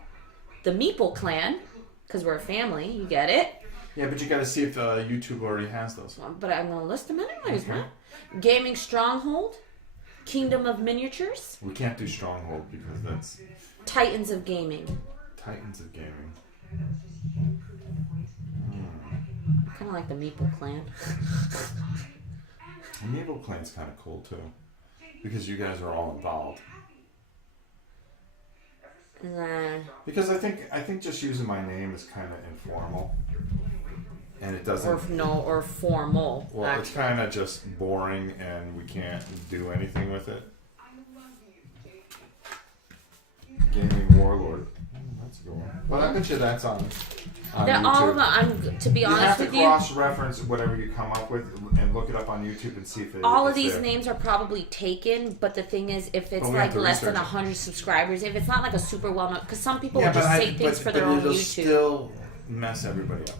the Meeple Clan, because we're a family, you get it. Yeah, but you got to see if YouTube already has those. But I'm going to list them anyways, Okay. man. Gaming Stronghold, Kingdom of Miniatures, We can't do Stronghold because that's Titans of Gaming. Titans of Gaming. Kind of like the Meeple Clan. The Meeple Clan's kind of cool too, because you guys are all involved. And then, Because I think just using my name is kind of informal, and it doesn't. or formal. Well, actually. it's kind of just boring, and we can't do anything with it. Gaming Warlord. That's a good one. But I bet you that's on YouTube. All of them. To be You honest have to with you, cross-reference whatever you come up with and look it up on YouTube and see if it. all of it's these there. names are probably taken. But the thing is, if it's But we have like to less than research it. 100 subscribers, if it's not like a super well-known, because some people Yeah, will just but say things for their but own it'll YouTube. still mess everybody up.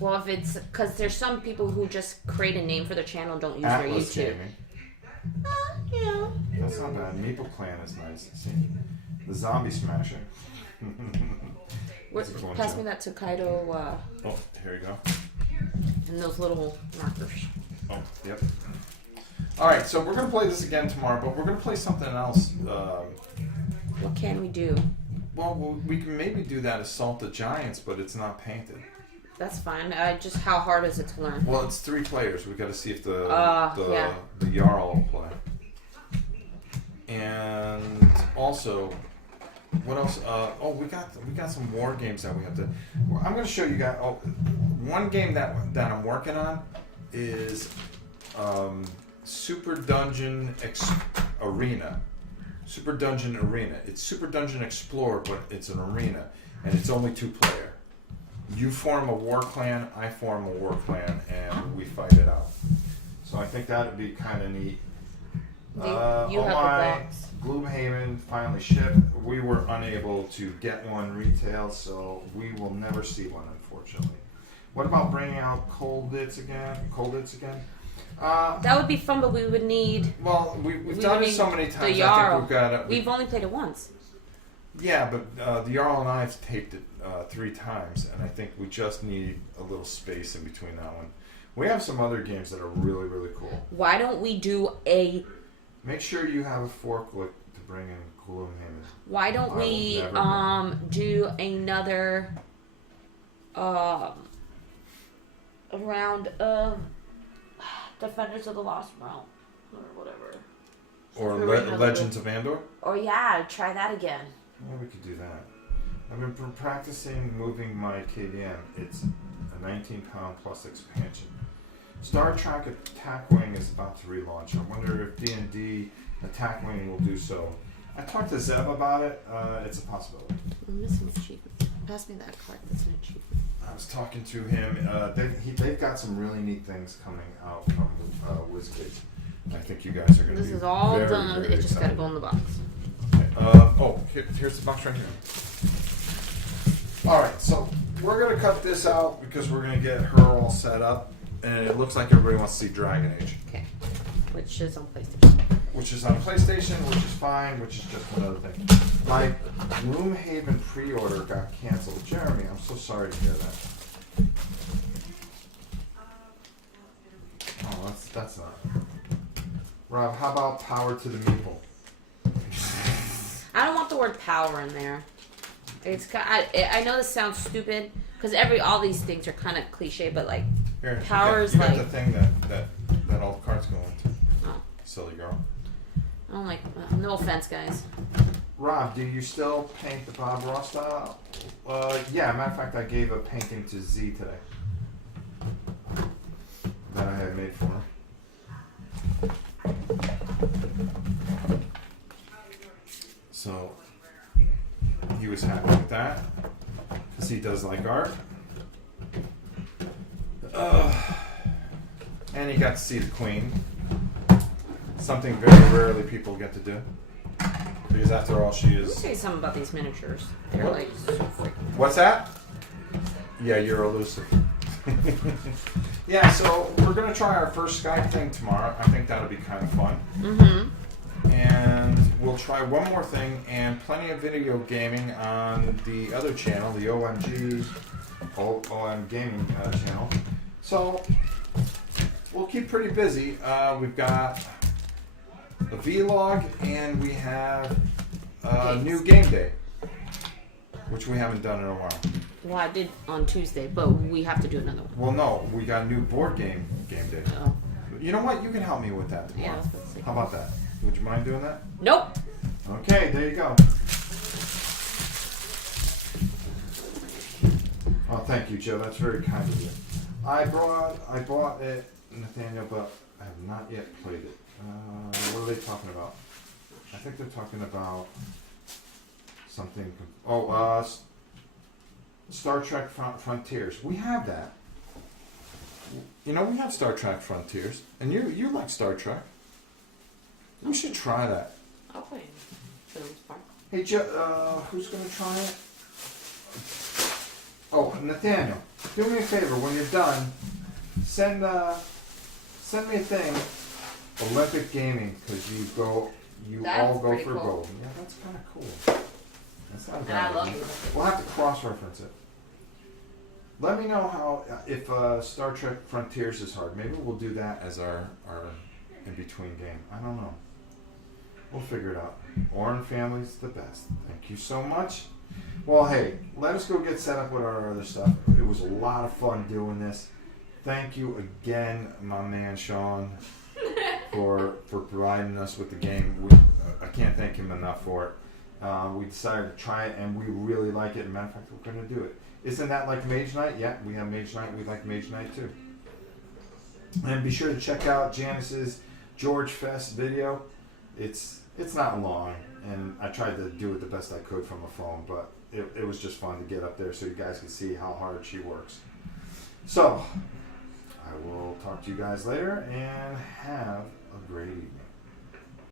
Well, if it's because there's some people who just create a name for their channel and don't use Atlas their YouTube. Gaming. Yeah. That's not bad. Meeple Clan is nice. See, the Zombie Smasher. That's a cool one, Pass too. me that Tokaido Oh, here you go. and those little markers. Oh, yep. All right, so we're gonna play this again tomorrow, but we're gonna play something else. What can we do? Well, we can maybe do that Assault the Giants, but it's not painted. That's fine. Just how hard is it to learn? Well, it's 3 players. We got to see if the yeah. the Jarl will play. And also, what else? We got some war games that we have to. I'm going to show you guys. One game that I'm working on is Super Dungeon Arena. Super Dungeon Arena. It's Super Dungeon Explorer, but it's an arena, and it's only 2-player. You form a war clan, I form a war clan, and we fight it out. So I think that would be kind of neat. You have the box. Gloomhaven finally shipped. We were unable to get one retail, so we will never see one, unfortunately. What about bringing out Colditz again? That would be fun, but we would need. Well, we've We done would it so need many the times. I think Jarl. we've got. We've only played it once. Yeah, but the Jarl and I have taped it 3 times, and I think we just need a little space in between that one. We have some other games that are really, really cool. Why don't we do a? Make sure you have a forklift to bring in Gloomhaven. Why don't I will we never do another a round of Defenders of the Lost Realm or whatever? Or Another Legends of Andor? Or yeah, try that again. Yeah, we could do that. I've been practicing moving my KDM. It's a 19-pound plus expansion. Star Trek Attack Wing is about to relaunch. I wonder if D&D Attack Wing will do so. I talked to Zeb about it. It's a possibility. I'm missing achievements. Pass me that card. That's an achievement. I was talking to him. They've got some really neat things coming out from WizKids. I think you guys are going to be This is all very, done. very It just got to excited. go in the box. Here's the box right here. All right, so we're going to cut this out because we're going to get her all set up. And it looks like everybody wants to see Dragon Age. Okay. Which is on PlayStation. Which is on PlayStation, which is fine, which is just another thing. My Gloomhaven pre-order got canceled. Jeremy, I'm so sorry to hear that. Oh, that's not. Rob, how about power to the meeple? I don't want the word power in there. I know this sounds stupid because all these things are kind of cliche, but like Here, power's you got like the thing that all the cards go into. Oh. Silly girl. I don't like. No offense, guys. Rob, do you still paint the Bob Ross style? Yeah, matter of fact, I gave a painting to Z today that I had made for him. So he was happy with that because he does like art. And he got to see the Queen. Something very rarely people get to do. Because after all, she Let me is. tell you something about these miniatures. They're What? like so freaking. What's that? Yeah, you're elusive. Yeah, so we're gonna try our first Skype thing tomorrow. I think that'll be kind of fun. Mm-hmm. And we'll try one more thing and plenty of video gaming on the other channel, the OM Gaming channel. So we'll keep pretty busy. We've got a vlog and we have a new game day, which we haven't done in a while. Well, I did on Tuesday, but we have to do another one. Well, no, we got a new board game day. Oh. You know what? You can help me with that tomorrow. Yeah, I was about to say. How about that? Would you mind doing that? Nope. Okay, there you go. Oh, thank you, Joe. That's very kind of you. I bought it, Nathaniel, but I have not yet played it. What are they talking about? I think they're talking about something. Oh, Star Trek Frontiers. We have that. You know, we have Star Trek Frontiers, and you like Star Trek. We should try that. I'll play it for the most part. Hey, Joe, who's going to try it? Oh, Nathaniel, do me a favor. When you're done, send me a thing. Olympic Gaming, because you That's all go pretty for cool. gold. Yeah, that's kind of cool. That's not a And bad I love idea. it. We'll have to cross-reference it. Let me know how if Star Trek Frontiers is hard. Maybe we'll do that as our in-between game. I don't know. We'll figure it out. Oren family's the best. Thank you so much. Well, hey, let us go get set up with our other stuff. It was a lot of fun doing this. Thank you again, my man Sean, for providing us with the game. I can't thank him enough for it. We decided to try it, and we really like it. As a matter of fact, we're going to do it. Isn't that like Mage Night? Yeah, we have Mage Night. We like Mage Night too. And be sure to check out Janice's George Fest video. It's not long, and I tried to do it the best I could from a phone, but it was just fun to get up there so you guys can see how hard she works. So, I will talk to you guys later, and have a great evening.